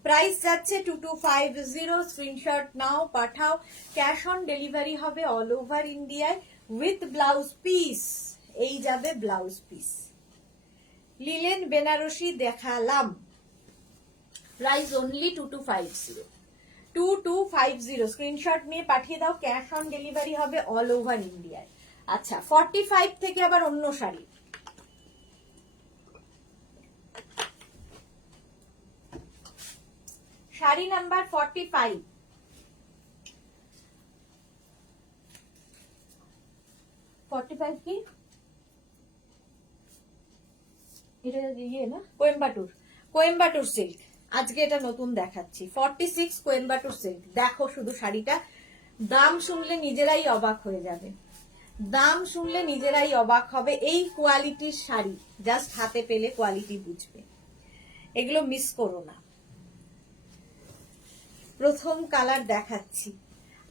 প্রাইস যাচ্ছে 2250। স্ক্রিনশট নাও, পাঠাও, ক্যাশ অন ডেলিভারি হবে অল ওভার ইন্ডিয়ায় উইথ ব্লাউজ পিস। এই যাবে ব্লাউজ পিস। লিলেন বেনারসি দেখালাম, প্রাইস অনলি 2250, 2250। স্ক্রিনশট নিয়ে পাঠিয়ে দাও, ক্যাশ অন ডেলিভারি হবে অল ওভার ইন্ডিয়ায়। আচ্ছা, 45 থেকে আবার অন্য শাড়ি। শাড়ি নাম্বার 45, 45 কি এটা ইয়ে না, কোয়েম্বাটুর, কোয়েম্বাটুর সিল্ক। আজকে এটা নতুন দেখাচ্ছি, 46 কোয়েম্বাটুর সিল্ক। দেখো শুধু শাড়িটা, দাম শুনলে নিজেরাই অবাক হয়ে যাবে, দাম শুনলে নিজেরাই অবাক হবে। এই কোয়ালিটির শাড়ি জাস্ট হাতে পেলে কোয়ালিটি বুঝবে, এগুলো মিস করো না। প্রথম কালার দেখাচ্ছি,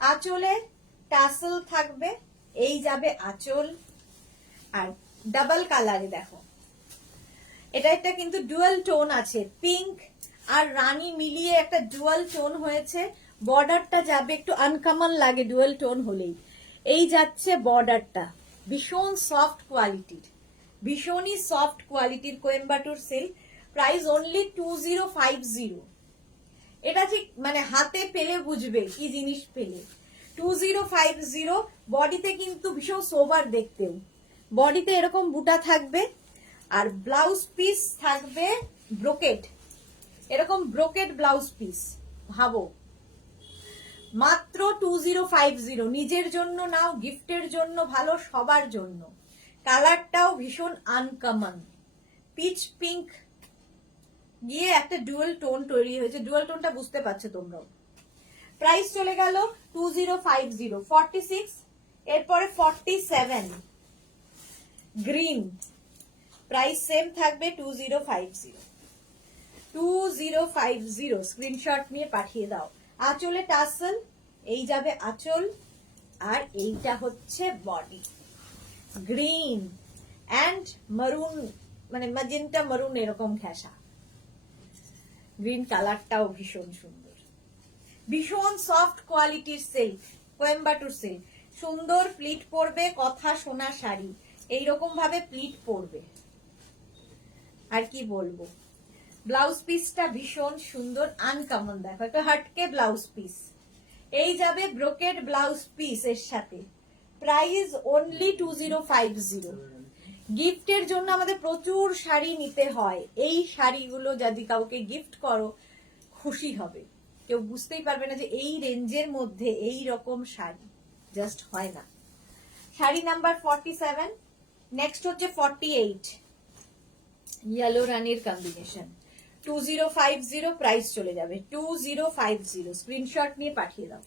আঁচলে টাসেল থাকবে, এই যাবে আঁচল, আর ডাবল কালারে দেখো, এটা কিন্তু ডুয়াল টোন আছে, পিঙ্ক আর রানী মিলিয়ে একটা ডুয়াল টোন হয়েছে। বর্ডারটা যাবে একটু আনকমন লাগে ডুয়াল টোন হলেই। এই যাচ্ছে বর্ডারটা, ভীষণ সফট কোয়ালিটির, ভীষণই সফট কোয়ালিটির কোয়েম্বাটুর সিল্ক। Price only 2050। এটা ঠিক মানে হাতে পেলে বুঝবে কি জিনিস পেলে। 2050। বডিতে কিন্তু ভীষণ সোবার দেখতেও, বডিতে এরকম বুটা থাকবে আর ব্লাউজ পিস থাকবে ব্রোকেড, এরকম ব্রোকেড ব্লাউজ পিস। ভাবো মাত্র 2050, নিজের জন্য নাও, গিফটের জন্য ভালো, সবার জন্য। কালারটাও ভীষণ আনকমন, পিচ পিঙ্ক গিয়ে একটা ডুয়াল টোন তৈরি হয়েছে, ডুয়াল টোনটা বুঝতে পারছো তোমরাও। প্রাইস চলে গেল 2050। 46, এরপরে 47 গ্রিন, প্রাইস সেম থাকবে 2050। 2050 স্ক্রিনশট নিয়ে পাঠিয়ে দাও। আঁচলে টাসেল, এই যাবে আঁচল, আর এইটা হচ্ছে বডি। গ্রিন অ্যান্ড মারুন, মানে ম্যাজেন্টা মারুন এরকম ঘেঁষা। গ্রিন কালারটাও ভীষণ সুন্দর, ভীষণ সফট কোয়ালিটির সিল্ক, কোয়েম্বাটুর সিল্ক। সুন্দর প্লিট পরবে, কথা শোনা শাড়ি, এইরকম ভাবে প্লিট পরবে। আর কি বলবো, ব্লাউজ পিসটা ভীষণ সুন্দর, আনকমন। দেখো একটা হাটকে ব্লাউজ পিস, এই যাবে ব্রোকেড ব্লাউজ পিস এর সাথে। Price only 2050। গিফটের জন্য আমাদের প্রচুর শাড়ি নিতে হয়, এই শাড়িগুলো যদি কাউকে গিফট করো খুশি হবে, কেউ বুঝতেই পারবে না যে এই রেঞ্জের মধ্যে এই রকম শাড়ি জাস্ট হয় না। শাড়ি নাম্বার 47। নেক্সট হচ্ছে 48, ইয়েলো রানীর কম্বিনেশন। 2050 প্রাইস চলে যাবে 2050। স্ক্রিনশট নিয়ে পাঠিয়ে দাও।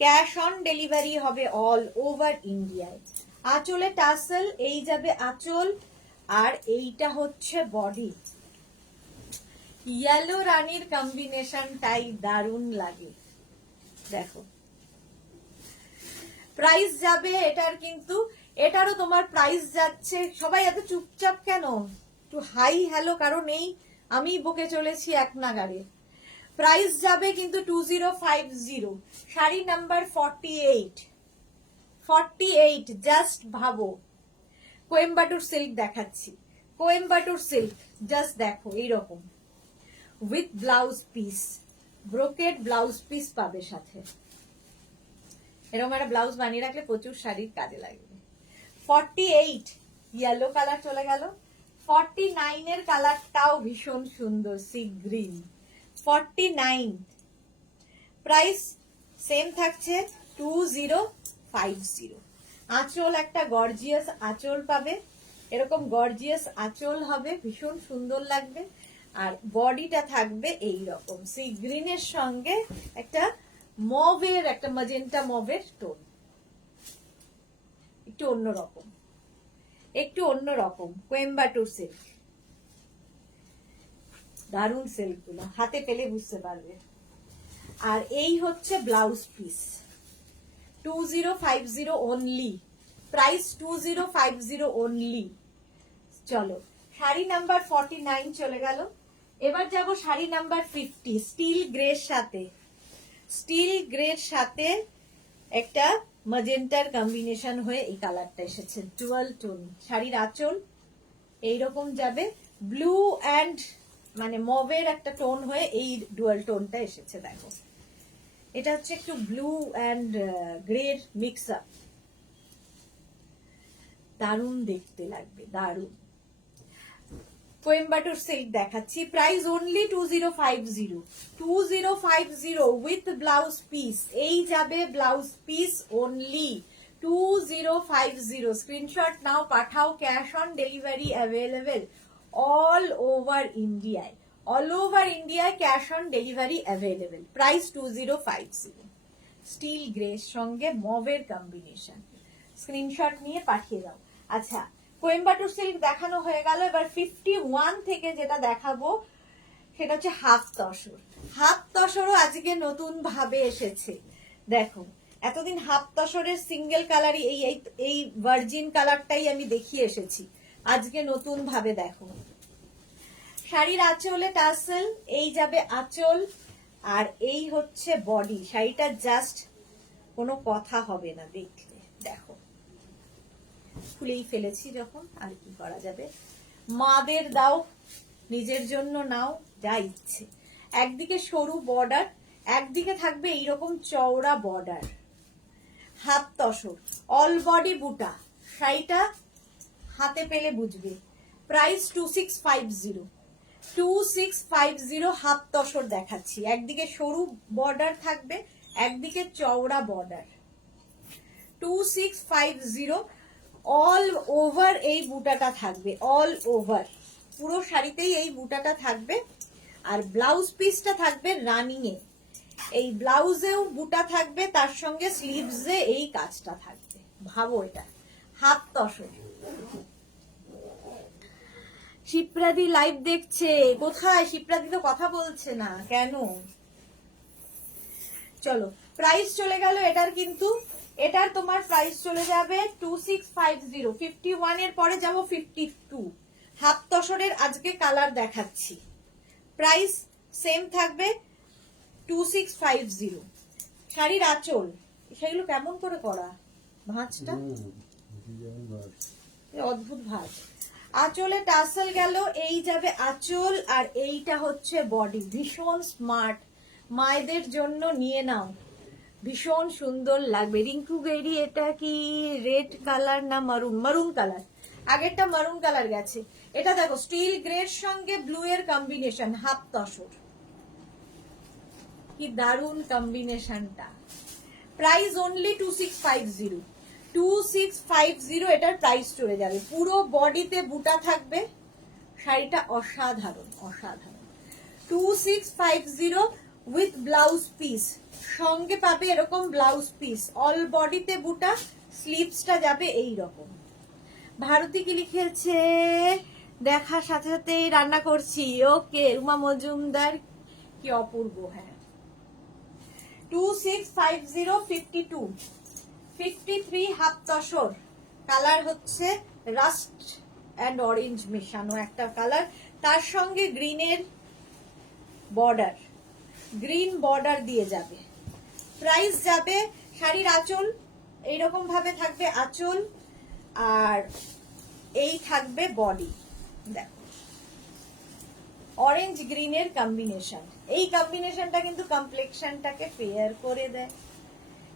ক্যাশ অন ডেলিভারি হবে অল ওভার ইন্ডিয়ায়। আঁচলে টাসেল, এই যাবে আঁচল, আর এইটা হচ্ছে বডি। ইয়েলো রানীর কম্বিনেশনটাই দারুণ লাগে। দেখো প্রাইস যাবে এটার, কিন্তু এটারও তোমার প্রাইস যাচ্ছে। সবাই এত চুপচাপ কেন? একটু হাই হ্যালো কারণ এই আমি বকে চলেছি এক নাগারে। প্রাইস যাবে কিন্তু 2050। শাড়ি নাম্বার 48। 48 জাস্ট ভাবো, কোয়েম্বাটুর সিল্ক দেখাচ্ছি, কোয়েম্বাটুর সিল্ক জাস্ট দেখো এইরকম with blouse piece, brocade blouse piece পাবে সাথে। এরকম একটা ব্লাউজ বানিয়ে রাখলে প্রচুর শাড়ির কাজে লাগবে। 48 ইয়েলো কালার চলে গেল। 49 এর কালারটাও ভীষণ সুন্দর, সি গ্রিন। 49 প্রাইস সেম থাকছে 2050। আঁচল একটা গর্জিয়াস আঁচল পাবে, এরকম গর্জিয়াস আঁচল হবে, ভীষণ সুন্দর লাগবে। আর বডিটা থাকবে এই রকম সি গ্রিনের সঙ্গে একটা মভের, একটা ম্যাজেন্টা মভের টোন, একটু অন্যরকম, একটু অন্যরকম। কোয়েম্বাটুর সিল্ক, দারুণ সিল্ক গুলো, হাতে পেলে বুঝতে পারবে। আর এই হচ্ছে blouse piece, 2050 only, price 2050 only. চলো শাড়ি নাম্বার 49 চলে গেল। এবার যাব শাড়ি নাম্বার 50, স্টিল গ্রের সাথে, স্টিল গ্রের সাথে একটা ম্যাজেন্টার কম্বিনেশন হয়ে এই কালারটা এসেছে, ডুয়াল টোন। শাড়ির আঁচল এইরকম যাবে, ব্লু অ্যান্ড মানে মভের একটা টোন হয়ে এই ডুয়াল টোনটা এসেছে। দেখো এটা হচ্ছে একটু ব্লু অ্যান্ড গ্রের মিক্স আপ, দারুণ দেখতে লাগবে, দারুণ। কোয়েম্বাটুর সিল্ক দেখাচ্ছি, price only 2050। 2050 with blouse piece, এই যাবে ব্লাউজ পিস অনলি 2050। স্ক্রিনশট নাও, পাঠাও। Cash on delivery available all over ইন্ডিয়ায়, অল ওভার ইন্ডিয়ায় cash on delivery available. Price 2050। Still গ্রের সঙ্গে মভের কম্বিনেশন, স্ক্রিনশট নিয়ে পাঠিয়ে দাও। আচ্ছা কোয়েম্বাটুর সিল্ক দেখানো হয়ে গেল। এবার 51 থেকে যেটা দেখাবো সেটা হচ্ছে হাফ তসর। হাফ তসরও আজকে নতুন ভাবে এসেছে। দেখো এতদিন হাফ তসরের সিঙ্গেল কালারই এই ভার্জিন কালারটাই আমি দেখিয়ে এসেছি, আজকে নতুন ভাবে দেখো। শাড়ির আঁচলে টাসেল, এই যাবে আঁচল, আর এই হচ্ছে বডি। শাড়িটা জাস্ট কোনো কথা হবে না দেখলে, খুলেই ফেলেছি যখন, আর কি করা যাবে। মাদের দাও, নিজের জন্য নাও, যা ইচ্ছে। একদিকে সরু বর্ডার, একদিকে থাকবে এইরকম চওড়া বর্ডার, হাত তসর, অল বডি বুটা। শাড়িটা হাতে পেলে বুঝবে। প্রাইস 2650, 2650, হাত তসর দেখাচ্ছি। একদিকে সরু বর্ডার থাকবে, একদিকে চওড়া বর্ডার। 2650, অল ওভার এই বুটাটা থাকবে, অল ওভার পুরো শাড়িতেই এই বুটাটা থাকবে। আর ব্লাউজ পিসটা থাকবে রানিং এ, এই ব্লাউজেও বুটা থাকবে, তার সঙ্গে স্লিভসে এই কাজটা থাকবে। ভাবো এটা, হাত তসর। শিপ্রাদি লাইভ দেখছে, কোথায় শিপ্রাদি? তো কথা বলছে না কেন? চলো, প্রাইস চলে গেল এটার, কিন্তু এটার তোমার প্রাইস চলে যাবে 2650। 51 এর পরে যাবো 52। হাত তসরের আজকে কালার দেখাচ্ছি, প্রাইস সেম থাকবে 2650। শাড়ির আঁচল, সেগুলো কেমন করে করা ভাঁজটা, অদ্ভুত ভাঁজ। আঁচলে টাসেল গেল, এই যাবে আঁচল, আর এইটা হচ্ছে বডি। ভীষণ স্মার্ট, মায়েদের জন্য নিয়ে নাও, ভীষণ সুন্দর লাগবে। রিঙ্কু গেরি, এটা কি রেড কালার না মারুন? মারুন কালার, আগেরটা মারুন কালার গেছে। এটা দেখো স্টিল গ্রের সঙ্গে ব্লু এর কম্বিনেশন, হাফ তসর, কি দারুন কম্বিনেশনটা। প্রাইস অনলি 2650, 2650 এটার প্রাইস চলে যাবে। পুরো বডিতে বুটা থাকবে, শাড়িটা অসাধারণ অসাধারণ। 2650 উইথ ব্লাউজ পিস, সঙ্গে পাবে এরকম ব্লাউজ পিস, অল বডিতে বুটা, স্লিভসটা যাবে এই রকম। ভারতী কি লিখেছে? দেখার সাথে সাথেই রান্না করছি। ওকে, রুমা মজুমদার, কি অপূর্ব। হ্যাঁ, 2650, 52, 53 হাফ তসর। কালার হচ্ছে রাস্ট অ্যান্ড অরেঞ্জ মেশানো একটা কালার, তার সঙ্গে গ্রিনের বর্ডার, গ্রিন বর্ডার দিয়ে যাবে। প্রাইস যাবে, শাড়ির আঁচল এইরকম ভাবে থাকবে, আঁচল আর এই থাকবে বডি। দেখো অরেঞ্জ গ্রিনের কম্বিনেশন, এই কম্বিনেশনটা কিন্তু কমপ্লেক্সনটাকে ফেয়ার করে দেয়,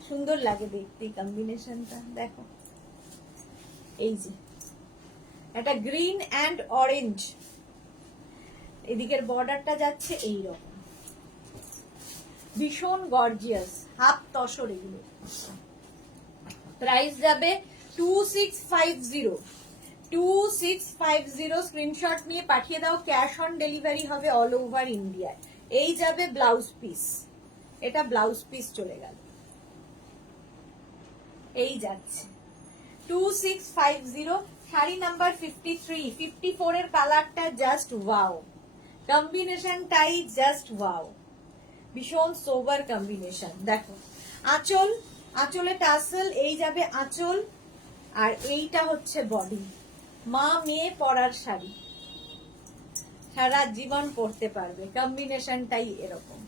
সুন্দর লাগে দেখতে কম্বিনেশনটা। দেখো এই যে একটা গ্রিন অ্যান্ড অরেঞ্জ, এদিকের বর্ডারটা যাচ্ছে এইরকম, ভীষণ গর্জিয়াস, হাফ তসর এগুলো। প্রাইস যাবে 2650, 2650। স্ক্রিনশট নিয়ে পাঠিয়ে দাও, ক্যাশ অন ডেলিভারি হবে অল ওভার ইন্ডিয়ায়। এই যাবে ব্লাউজ পিস, এটা ব্লাউজ পিস চলে গেল, এই যাচ্ছে 2650। শাড়ি নাম্বার 53, 54 এর কালারটা জাস্ট ওয়াও, কম্বিনেশনটাই জাস্ট ওয়াও, ভীষণ সোবার কম্বিনেশন। দেখো আঁচল, আঁচলে টাসেল, এই যাবে আঁচল, আর এইটা হচ্ছে বডি। মা মেয়ে পরার শাড়ি, সারা জীবন পরতে পারবে, কম্বিনেশনটাই এরকম।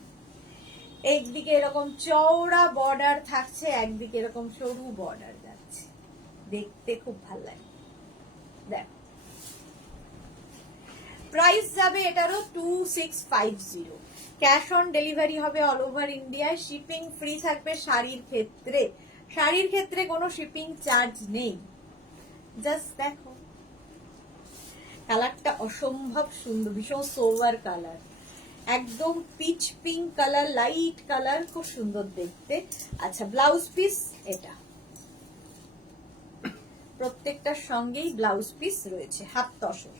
একদিকে এরকম চওড়া বর্ডার থাকছে, একদিকে এরকম সরু বর্ডার যাচ্ছে, দেখতে খুব ভালো লাগে। দেখ প্রাইস যাবে এটারও 2650, ক্যাশ অন ডেলিভারি হবে অল ওভার ইন্ডিয়ায়, শিপিং ফ্রি থাকবে শাড়ির ক্ষেত্রে, শাড়ির ক্ষেত্রে কোনো শিপিং চার্জ নেই। জাস্ট দেখো কালারটা অসম্ভব সুন্দর, ভীষণ সোভার কালার, একদম pitch pink colour, light colour, খুব সুন্দর দেখতে। আচ্ছা ব্লাউজ পিস, এটা প্রত্যেকটার সঙ্গেই ব্লাউজ পিস রয়েছে, হাফ তসর।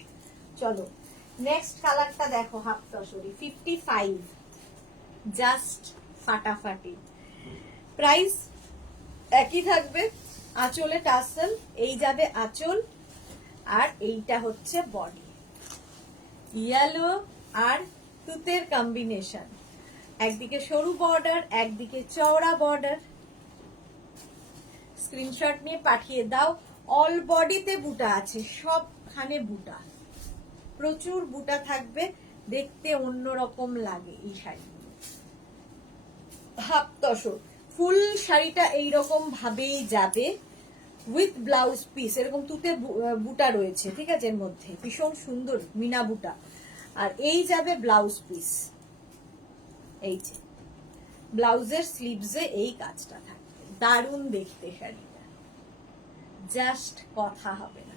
চলো নেক্সট কালারটা দেখো, হাফ তসরি 55, জাস্ট ফাটাফাটি। প্রাইস একই থাকবে, আঁচলে টাসেল, এই যাবে আঁচল, আর এইটা হচ্ছে বডি। ইয়েলো আর তুতের কম্বিনেশন, একদিকে সরু বর্ডার, একদিকে চওড়া বর্ডার। স্ক্রিনশট নিয়ে পাঠিয়ে দাও। অল বডিতে বুটা আছে, সবখানে বুটা, প্রচুর বুটা থাকবে, দেখতে অন্যরকম লাগে এই শাড়িগুলো। হাফ তসর, ফুল শাড়িটা এইরকম ভাবেই যাবে, উইথ ব্লাউজ পিস, এরকম তুতে বুটা রয়েছে, ঠিক আছে, এর মধ্যে ভীষণ সুন্দর মিনা বুটা। আর এই যাবে ব্লাউজ পিস, এই যে ব্লাউজের স্লিভসে এই কাজটা থাকবে, দারুণ দেখতে শাড়িটা, জাস্ট কথা হবে না।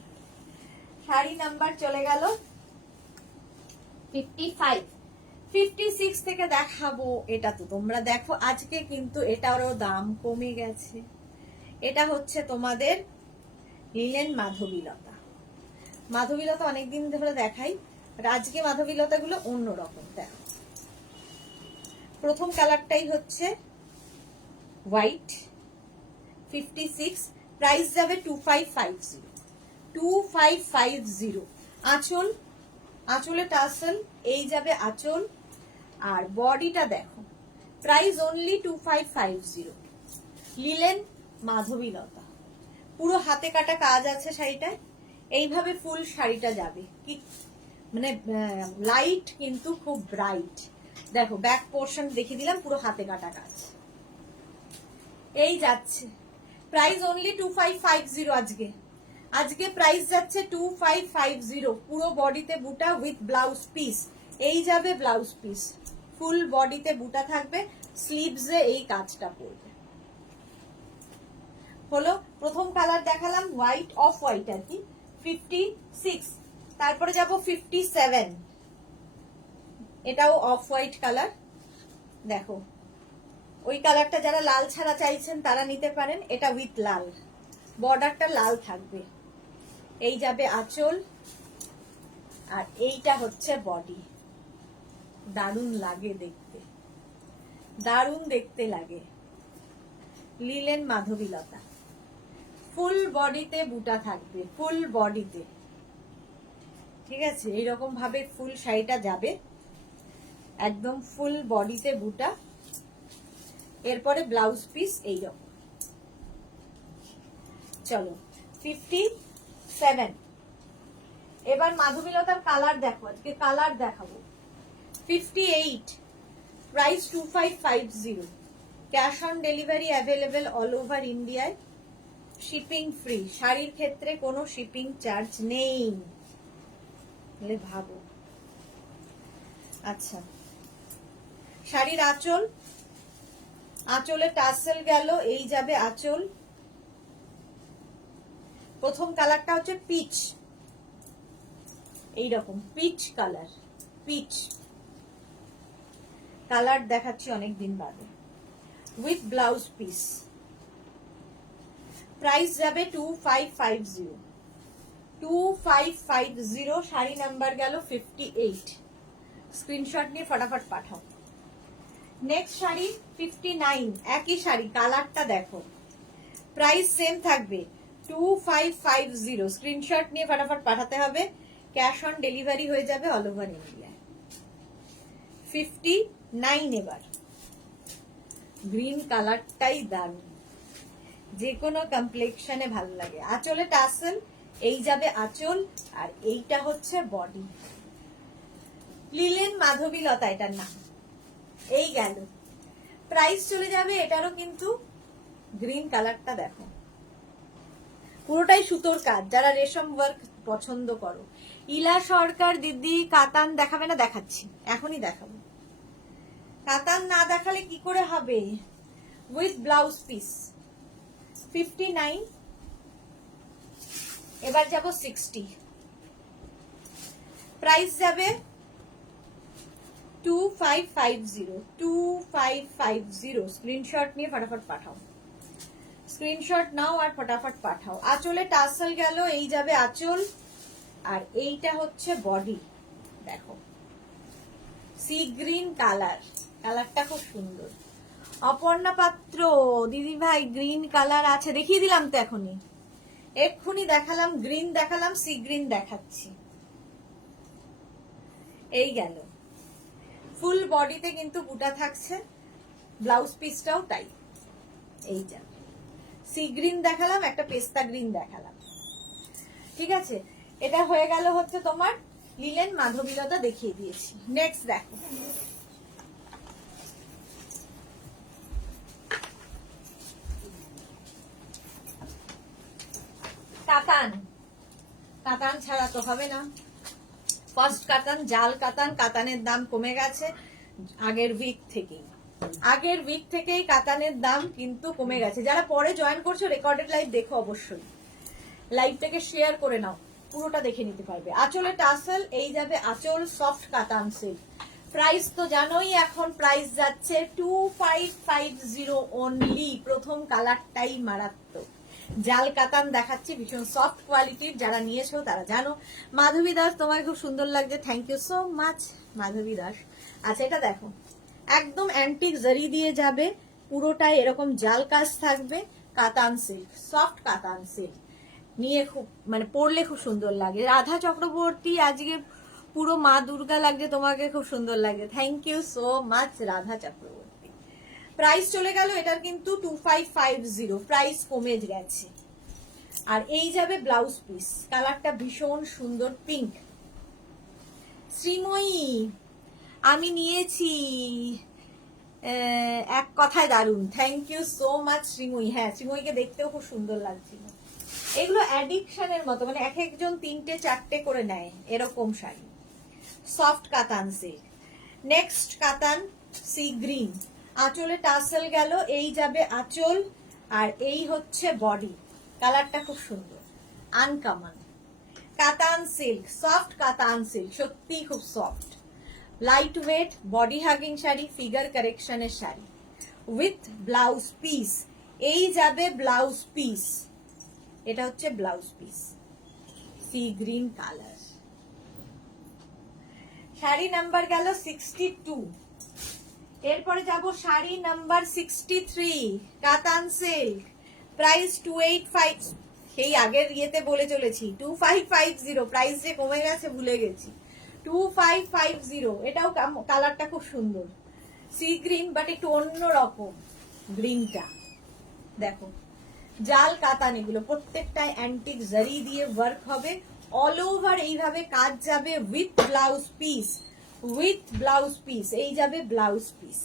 শাড়ি নাম্বার চলে গেল 55, 56 থেকে দেখাবো। এটা তো তোমরা দেখো, আজকে কিন্তু এটারও দাম কমে গেছে। এটা হচ্ছে তোমাদের লিলেন মাধবীলতা। মাধবীলতা অনেকদিন ধরে দেখাই, আজকে মাধবীলতা গুলো অন্যরকম। দেখো, প্রথম কালারটাই হচ্ছে হোয়াইট, 56, প্রাইস যাবে 2550, 2550। আঁচল, আঁচলে টাসেল, এই যাবে আঁচল। আর বডিটা দেখো, প্রাইস অনলি 2550, লিলেন মাধবীলতা, পুরো হাতে কাটা কাজ আছে শাড়িটায়। এইভাবে ফুল শাড়িটা যাবে, কি মানে লাইট কিন্তু খুব ব্রাইট। দেখো ব্যাক পোর্শন দেখিয়ে দিলাম, পুরো হাতে কাটা কাজ। এই যাচ্ছে প্রাইস অনলি 2550। আজকে প্রাইস যাচ্ছে 2550, পুরো বডিতে বুটা উইথ ব্লাউজ পিস। এই যাবে ব্লাউজ পিস, ফুল বডিতে বুটা থাকবে, স্লিভসে এই কাজটা পড়বে। হলো প্রথম কালার দেখালাম হোয়াইট, অফ হোয়াইট আর কি, 56। তারপরে যাব 57, এটাও অফ হোয়াইট কালার। দেখো ওই কালারটা যারা লাল ছাড়া চাইছেন তারা নিতে পারেন, এটা উইথ লাল, বর্ডারটা লাল থাকবে। এই যাবে আঁচল, আর এইটা হচ্ছে বডি। দারুণ লাগে দেখতে, দারুণ দেখতে লাগে। লিলেন মাধবীলতা, ফুল বডিতে বুটা থাকবে, ফুল বডিতে, ঠিক আছে। এইরকম ভাবে ফুল শাড়িটা যাবে, একদম ফুল বডিতে বুটা। এরপরে ব্লাউজ পিস এইরকম। চলো 57, এবার মাধবীলতার কালার দেখো, আজকে কালার দেখাবো। 58, price 2550, cash on delivery available all over ইন্ডিয়ায়, শিপিং ফ্রি। শাড়ির ক্ষেত্রে কোনো শিপিং চার্জ নেই, ভাবো। আচ্ছা, শাড়ির আঁচল, আঁচলে টাসেল গেল, এই যাবে আঁচল। প্রথম কালারটা হচ্ছে পিচ, এইরকম পিচ কালার, পিচ কালার দেখাচ্ছি অনেকদিন বাদে, উইথ ব্লাউজ পিস। প্রাইস যাবে 2550, 2550। শাড়ি নাম্বার গেল 58, স্ক্রিনশট নিয়ে ফটাফট পাঠাও। নেক্সট শাড়ি 59, একই শাড়ি, কালারটা দেখো, প্রাইস সেম থাকবে 2550, স্ক্রিনশট নিয়ে ফটাফট পাঠাতে হবে, ক্যাশ অন ডেলিভারি হয়ে যাবে অল ওভার ইন্ডিয়া। 59, এবার গ্রিন কালারটাই দারুণ, যে কোনো কমপ্লেক্সনে ভালো লাগে। আঁচলে টাসেল, এই যাবে আঁচল, আর এইটা হচ্ছে বডি। লিলেন মাধবীলতা এটার নাম। এই গেল, প্রাইস চলে যাবে এটারও কিন্তু। গ্রিন কালারটা দেখো, পুরোটাই সুতোর কাজ, যারা রেশম ওয়ার্ক পছন্দ করো। ইলা সরকার দিদি কাতান দেখাবে না? দেখাচ্ছি, এখনই দেখাবো। কাতান না দেখালে কি করে হবে? With blouse piece 59। এবার যাব 60, প্রাইস যাবে 2550, 2550। স্ক্রিনশট নিয়ে ফটাফট পাঠাও, স্ক্রিনশট নাও আর ফটাফট পাঠাও। আঁচলে টাসেল গেল, এই যাবে আঁচল, আর এইটা হচ্ছে বডি। দেখো সি গ্রিন কালার, কালারটা খুব সুন্দর। অপর্ণা পাত্র দিদি ভাই, গ্রিন কালার আছে, দেখিয়ে দিলাম তো এখনই, এক্ষুনি দেখালাম। গ্রিন দেখালাম, সি গ্রিন দেখাচ্ছি। এই গেল, ফুল বডিতে কিন্তু বুটা থাকছে, ব্লাউজ পিসটাও তাই। এই যা সি গ্রিন দেখালাম, একটা পেস্তা গ্রিন দেখালাম, ঠিক আছে। এটা হয়ে গেল হচ্ছে তোমার লিলেন মাধবীলতা, দেখিয়ে দিয়েছি। নেক্সট দেখো, কাতান ছাড়া তো হবে না। ফার্স্ট কাতান, জাল কাতান। কাতানের দাম কমে গেছে আগের উইক থেকেই কাতানের দাম কিন্তু কমে গেছে। যারা পরে জয়েন করছো রেকর্ডেড লাইভ দেখো, অবশ্যই লাইভটাকে শেয়ার করে নাও, পুরোটা দেখে নিতে পারবে। আঁচলে টাসেল, এই যাবে আঁচল, সফট কাতান সিল্ক। প্রাইস তো জানোই, এখন প্রাইস যাচ্ছে 2550 অনলি। প্রথম কালারটাই মারাত্মক, জাল কাতান দেখাচ্ছি, ভীষণ সফট কোয়ালিটির। যারা নিয়েছো তারা জানো। মাধবী দাস, তোমার খুব সুন্দর লাগছে, থ্যাংক ইউ সো মাচ মাধবী দাস। আচ্ছা, এটা দেখো, একদম অ্যান্টিক জারি দিয়ে যাবে, পুরোটাই এরকম জাল কাজ থাকবে, কাতান সিল্ক, সফট কাতান সিল্ক। নিয়ে খুব মানে পরলে খুব সুন্দর লাগে। রাধা চক্রবর্তী, আজকে পুরো মা দুর্গা লাগছে তোমাকে, খুব সুন্দর লাগছে, thank you so much Radha Chakraborty. Price চলে গেল এটার কিন্তু 2550, প্রাইস কমে গেছে। আর এই যাবে ব্লাউজ পিস, কালারটা ভীষণ সুন্দর, পিঙ্ক। শ্রীময়ী, আমি নিয়েছি, এক কথায় দারুন, thank you so much Sreemoyee. হ্যাঁ, শ্রীময়ীকে দেখতেও খুব সুন্দর লাগছিল। এগুলো অ্যাডিকশনের মতো, মানে এক একজন 3টে 4টে করে নেয় এরকম শাড়ি, সফট কাতান সিল্ক। নেক্সট কাতান সি গ্রিন, আঁচলে টাসেল গেল, এই যাবে আঁচল, আর এই হচ্ছে বডি। কালারটা খুব সুন্দর, আনকমন। কাতান সিল্ক, সফট কাতান সিল্ক, সত্যি খুব soft, light weight, body hugging sari, figure কারেকশনের sari with blouse piece. এই যাবে ব্লাউজ পিস, এটা হচ্ছে blouse piece, sea green colour. Sari number গেল 62। এরপরে যাব শাড়ি নাম্বার 63, কাতান সিল্ক, প্রাইস 285। সেই আগের ইয়েতে বলে চলেছি 2550, প্রাইস যে কমে গেছে ভুলে গেছি। 2550, এটাও কালারটা খুব সুন্দর, সি গ্রিন, বাট একটু অন্য রকম গ্রিনটা। দেখো, জাল কাতান, এগুলো প্রত্যেকটাই অ্যান্টিক জারি দিয়ে ওয়ার্ক হবে, অল ওভার এইভাবে কাজ যাবে, উইথ ব্লাউজ পিস, এই যাবে ব্লাউজ পিস।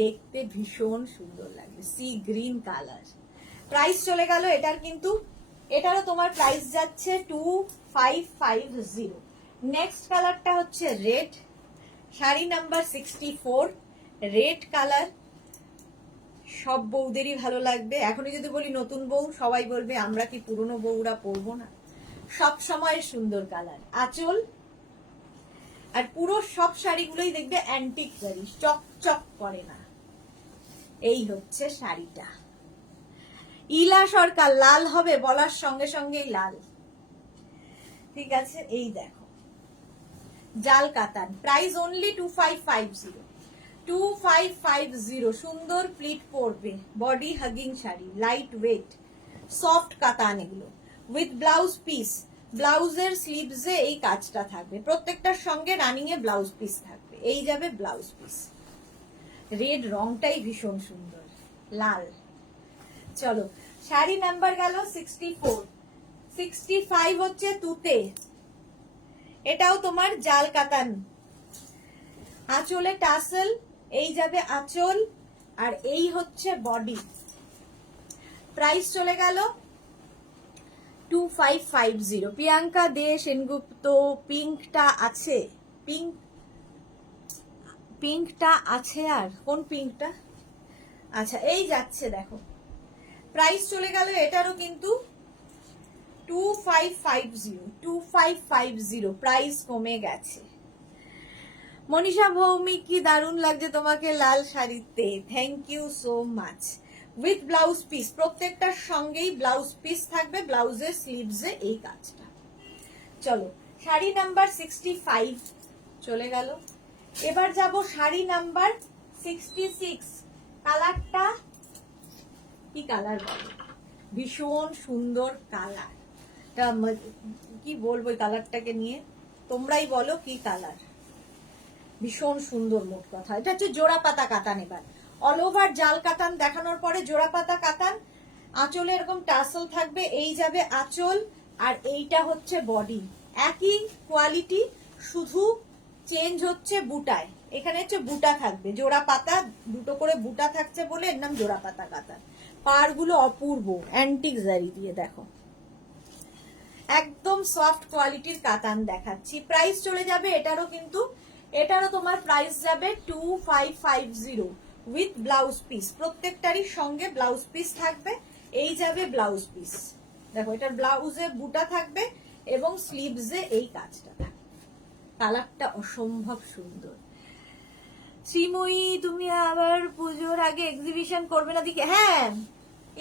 দেখতে ভীষণ সুন্দর লাগবে, সি গ্রিন কালার। প্রাইস চলে গেল এটার কিন্তু, এটারও তোমার প্রাইস যাচ্ছে 2550। নেক্সট কালারটা হচ্ছে red, sari number 64, red colour. সব বউদেরই ভালো লাগবে। এখনই যদি বলি নতুন বউ, সবাই বলবে আমরা কি পুরনো বউরা পরবো না। সব সময় সুন্দর কালার, আঁচল, আর পুরো সব শাড়িগুলোই দেখবে অ্যান্টিক শাড়ি, চকচক করে না। এই হচ্ছে শাড়িটা। ইলা সরকার, লাল হবে বলার সঙ্গে সঙ্গেই লাল, ঠিক আছে। এই দেখো, জাল কাতান, প্রাইস অনলি 2550, 2550। সুন্দর প্লিট পরবে, body hugging sari, light weight, soft কাতান, এগুলো উইথ ব্লাউজ পিস। ব্লাউজের স্লিভসে এই কাজটা থাকবে, প্রত্যেকটার সঙ্গে রানিং এ ব্লাউজ পিস থাকবে। এই যাবে ব্লাউজ পিস। রেড রংটাই ভীষণ সুন্দর, লাল। চলো, শাড়ি নাম্বার গেল 64, 65 হচ্ছে তুতে, এটাও তোমার জাল কাতান, আঁচলে টাসেল, এই যাবে আঁচল, আর এই হচ্ছে বডি। প্রাইস চলে গেল 2550। প্রিয়াঙ্কা দে সেনগুপ্ত, পিঙ্কটা আছে, পিঙ্কটা আছে, আর কোন পিঙ্কটা? আচ্ছা, এই যাচ্ছে, দেখো প্রাইস চলে গেল এটারও কিন্তু 2550, প্রাইস কমে গেছে। মনীষা ভৌমিক, কি দারুণ লাগছে তোমাকে লাল শাড়িতে, thank you so much. With blouse piece, প্রত্যেকটার সঙ্গেই ব্লাউজ পিস থাকবে, ব্লাউজের স্লিভসে এই কাজটা। চলো, শাড়ি নাম্বার 65 চলে গেল। এবার যাব শাড়ি নাম্বার 66। কালারটা কি কালার বলো, ভীষণ সুন্দর কালার। কি বলবো এই কালারটাকে নিয়ে, তোমরাই বলো কি কালার, ভীষণ সুন্দর। মোট কথা, এটা হচ্ছে জোড়া পাতা কাতান। এবার অল ওভার জাল কাতান দেখানোর পরে জোড়া পাতা কাতান, আঁচলে এরকম টাসেল থাকবে, এই যাবে আঁচল, আর এইটা হচ্ছে বডি। একই কোয়ালিটি, শুধু চেঞ্জ হচ্ছে বুটায়। এখানে হচ্ছে বুটা থাকবে, জোড়া পাতা, দুটো করে বুটা থাকছে বলে এর নাম জোড়া পাতা কাতান। পাড়গুলো অপূর্ব, অ্যান্টিক জারি দিয়ে, দেখো একদম সফট কোয়ালিটির কাতান দেখাচ্ছি। প্রাইস চলে যাবে এটারও, কিন্তু এটারও তোমার প্রাইস যাবে 2550 উইথ ব্লাউজ পিস। প্রত্যেকটারই সঙ্গে ব্লাউজ পিস থাকবে। এই যাবে ব্লাউজ পিস, দেখো এটার ব্লাউজে বুটা থাকবে এবং স্লিভসে এই কাজটা থাকবে। কালারটা অসম্ভব সুন্দর। শ্রীময়ী তুমি আবার পুজোর আগে এক্সিবিশন করবে না দিকে? হ্যাঁ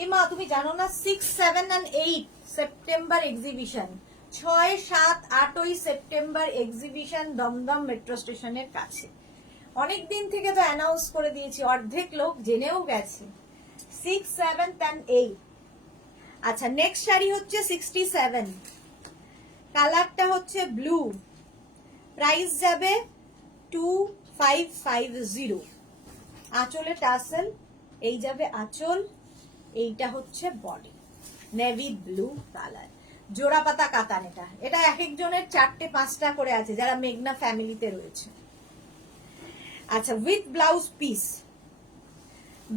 এমা, তুমি জানো না 6, 7 and 8 September exhibition, 6, 7, 8 September exhibition Dumdum metro স্টেশনের কাছে। অনেক দিন থেকে তো অ্যানাউন্স করে দিয়েছি, অর্ধেক লোক জেনেও গেছে। 6, 7 and 8। আচ্ছা নেক্সট শাড়ি হচ্ছে 67, কালারটা হচ্ছে ব্লু, প্রাইস যাবে 2550। আঁচলে টাসেল, এই যাবে আঁচল, এইটা হচ্ছে বডি, নেভি ব্লু কালার, জোড়া পাতা কাতান। এটা এটা এক একজনের 4টে 5টা করে আছে যারা মেঘনা ফ্যামিলিতে রয়েছে। আচ্ছা with blouse piece,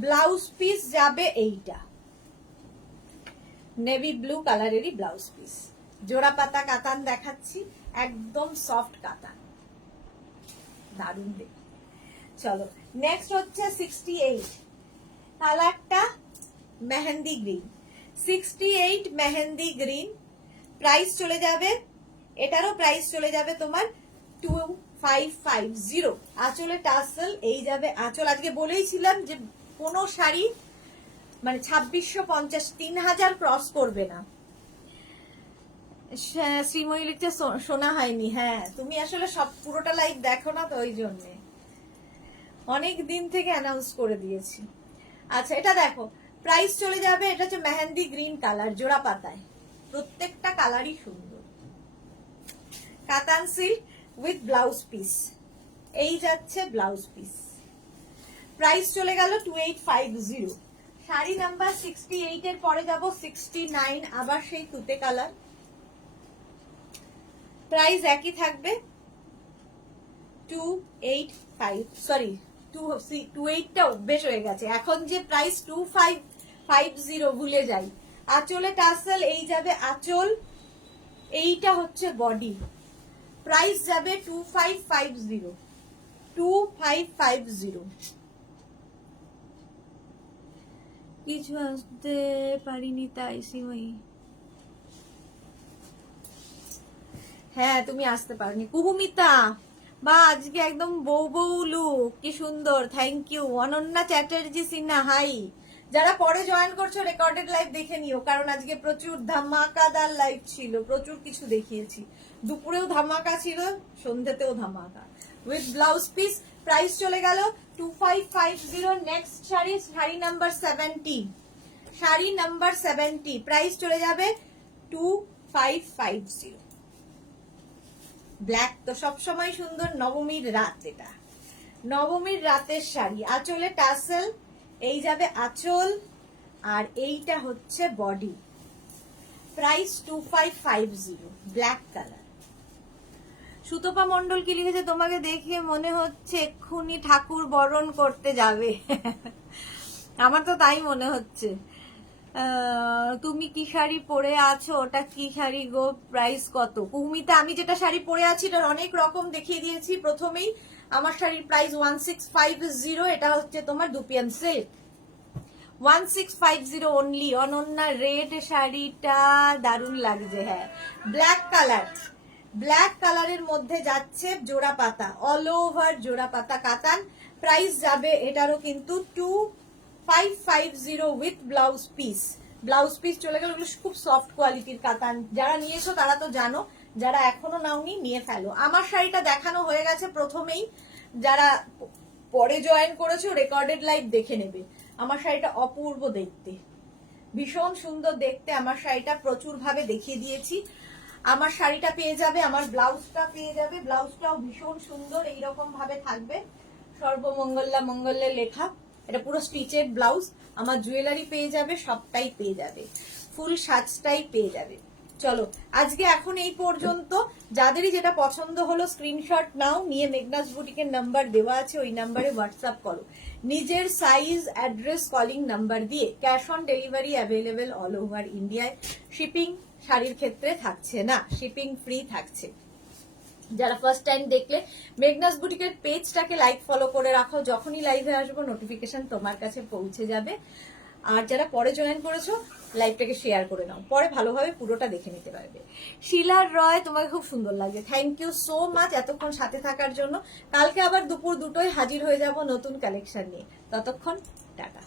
blouse piece যাবে এইটা নেভি ব্লু কালারেরই ব্লাউজ পিস, জোড়া পাতা কাতান দেখাচ্ছি, একদম সফট কাতান, দারুণ দেখি। চলো নেক্সট হচ্ছে 68, কালারটা mehendi green, 68 mehendi green. Price চলে যাবে, এটারও প্রাইস চলে যাবে তোমার 2550। আঁচলে টাসেল, এই যাবে আঁচল। আজকে বলেইছিলাম যে কোনো শাড়ি মানে 2650 3000 ক্রস করবে না। শ্রীময়ী লিখছে শোনা হয়নি। হ্যাঁ তুমি আসলে সব পুরোটা লাইভ দেখো না, তো ওই জন্যে অনেক দিন থেকে অ্যানাউন্স করে দিয়েছি। আচ্ছা এটা দেখো প্রাইস চলে যাবে, এটা হচ্ছে মেহেন্দি গ্রিন কালার, জোড়া পাতায়, প্রত্যেকটা কালারই সুন্দর, কাতান সিল্ক উইথ ব্লাউজ পিস, এই যাচ্ছে ব্লাউজ পিস। প্রাইস চলে গেল 2850। শাড়ি নাম্বার 68 এর পরে যাব 69, আবার সেই তুতে কালার, প্রাইস একই থাকবে 285, সরি 28টা অভ্যেস হয়ে গেছে এখন, যে প্রাইস 2550 ভুলে যাই। আঁচলে টাসেল, এই যাবে আঁচল, এইটা হচ্ছে বডি, প্রাইস যাবে 2550, 2550। কিছু আসতে পারিনি তাই শ্রীময়ী। হ্যাঁ তুমি আসতে পারোনি। কুহুমিতা বা আজকে একদম বউ বউ লুক, কি সুন্দর, thank you. Ananya Chatterjee Sinha hi. যারা পরে জয়েন করছো রেকর্ডেড লাইভ দেখে নিও, কারণ আজকে প্রচুর ধামাকাদার লাইভ ছিল, প্রচুর কিছু দেখিয়েছি। দুপুরেও ধামাকা ছিল, সন্ধ্যেতেও ধামাকা উইথ ব্লাউজ পিস। প্রাইস চলে গেল 2550। Next sari, sari number 70, sari number 70, price চলে যাবে 2550। ব্ল্যাক তো সবসময় সুন্দর, নবমীর রাত, এটা নবমীর রাতের শাড়ি। আঁচলে টাসেল, এই যাবে আঁচল, আর এইটা হচ্ছে body, price 2550, black colour. Sutapa Mondal কি লিখেছে, তোমাকে দেখে মনে হচ্ছে এক্ষুনি ঠাকুর বরণ করতে যাবে। আমার তো তাই মনে হচ্ছে। তুমি কি শাড়ি পরে আছো, ওটা কি শাড়ি গো, প্রাইস কত? কুমিতা আমি যেটা শাড়ি পরে আছি এটার অনেক রকম দেখিয়ে দিয়েছি প্রথমেই। আমার শাড়ির প্রাইস 1650, এটা হচ্ছে তোমার dupion silk, 1650 only. Ananya red শাড়িটা দারুণ লাগছে। হ্যাঁ ব্ল্যাক কালার, ব্ল্যাক কালারের মধ্যে যাচ্ছে জোড়া পাতা, অল ওভার জোড়া পাতা কাতান। প্রাইস যাবে এটারও কিন্তু 2550 with blouse piece. Blouse piece চলে গেল, খুব সফট কোয়ালিটির কাতান। যারা নিয়েছো তারা তো জানো, যারা এখনো নাওনি নিয়ে ফেলো। আমার শাড়িটা দেখানো হয়ে গেছে প্রথমেই, যারা পরে জয়েন করেছো রেকর্ডেড লাইভ দেখে নেবে। আমার শাড়িটা অপূর্ব দেখতে, ভীষণ সুন্দর দেখতে। আমার শাড়িটা প্রচুর ভাবে দেখিয়ে দিয়েছি। আমার শাড়িটা পেয়ে যাবে, আমার ব্লাউজটা পেয়ে যাবে, ব্লাউজটাও ভীষণ সুন্দর, এইরকম ভাবে থাকবে, সর্বমঙ্গলা মঙ্গলে লেখা। এটা পুরো স্টিচেড ব্লাউজ। আমার জুয়েলারি পেয়ে যাবে, সবটাই পেয়ে যাবে, ফুল সাজটাই পেয়ে যাবে। চলো আজকে এখন এই পর্যন্ত। যাদেরই যেটা পছন্দ হলো স্ক্রিনশট নাও, নিয়ে মেঘনাস বুটিকের নাম্বার দেওয়া আছে, ওই নাম্বারে হোয়াটসঅ্যাপ করো নিজের সাইজ, অ্যাড্রেস, কলিং নাম্বার দিয়ে। Cash on delivery available all over ইন্ডিয়ায়। শিপিং শাড়ির ক্ষেত্রে থাকছে না, শিপিং ফ্রি থাকছে। যারা ফার্স্ট টাইম দেখলে মেঘনাস বুটিকের পেজটাকে লাইক ফলো করে রাখো, যখনই লাইভে আসবো নোটিফিকেশন তোমার কাছে পৌঁছে যাবে। আর যারা পরে জয়েন করেছো লাইভটাকে শেয়ার করে নাও, পরে ভালোভাবে পুরোটা দেখে নিতে পারবে। শিলার রয়, তোমাকে খুব সুন্দর লাগে, থ্যাংক ইউ সো মাচ এতক্ষণ সাথে থাকার জন্য। কালকে আবার দুপুর 2টোয় হাজির হয়ে যাব নতুন কালেকশন নিয়ে, ততক্ষণ টাটা।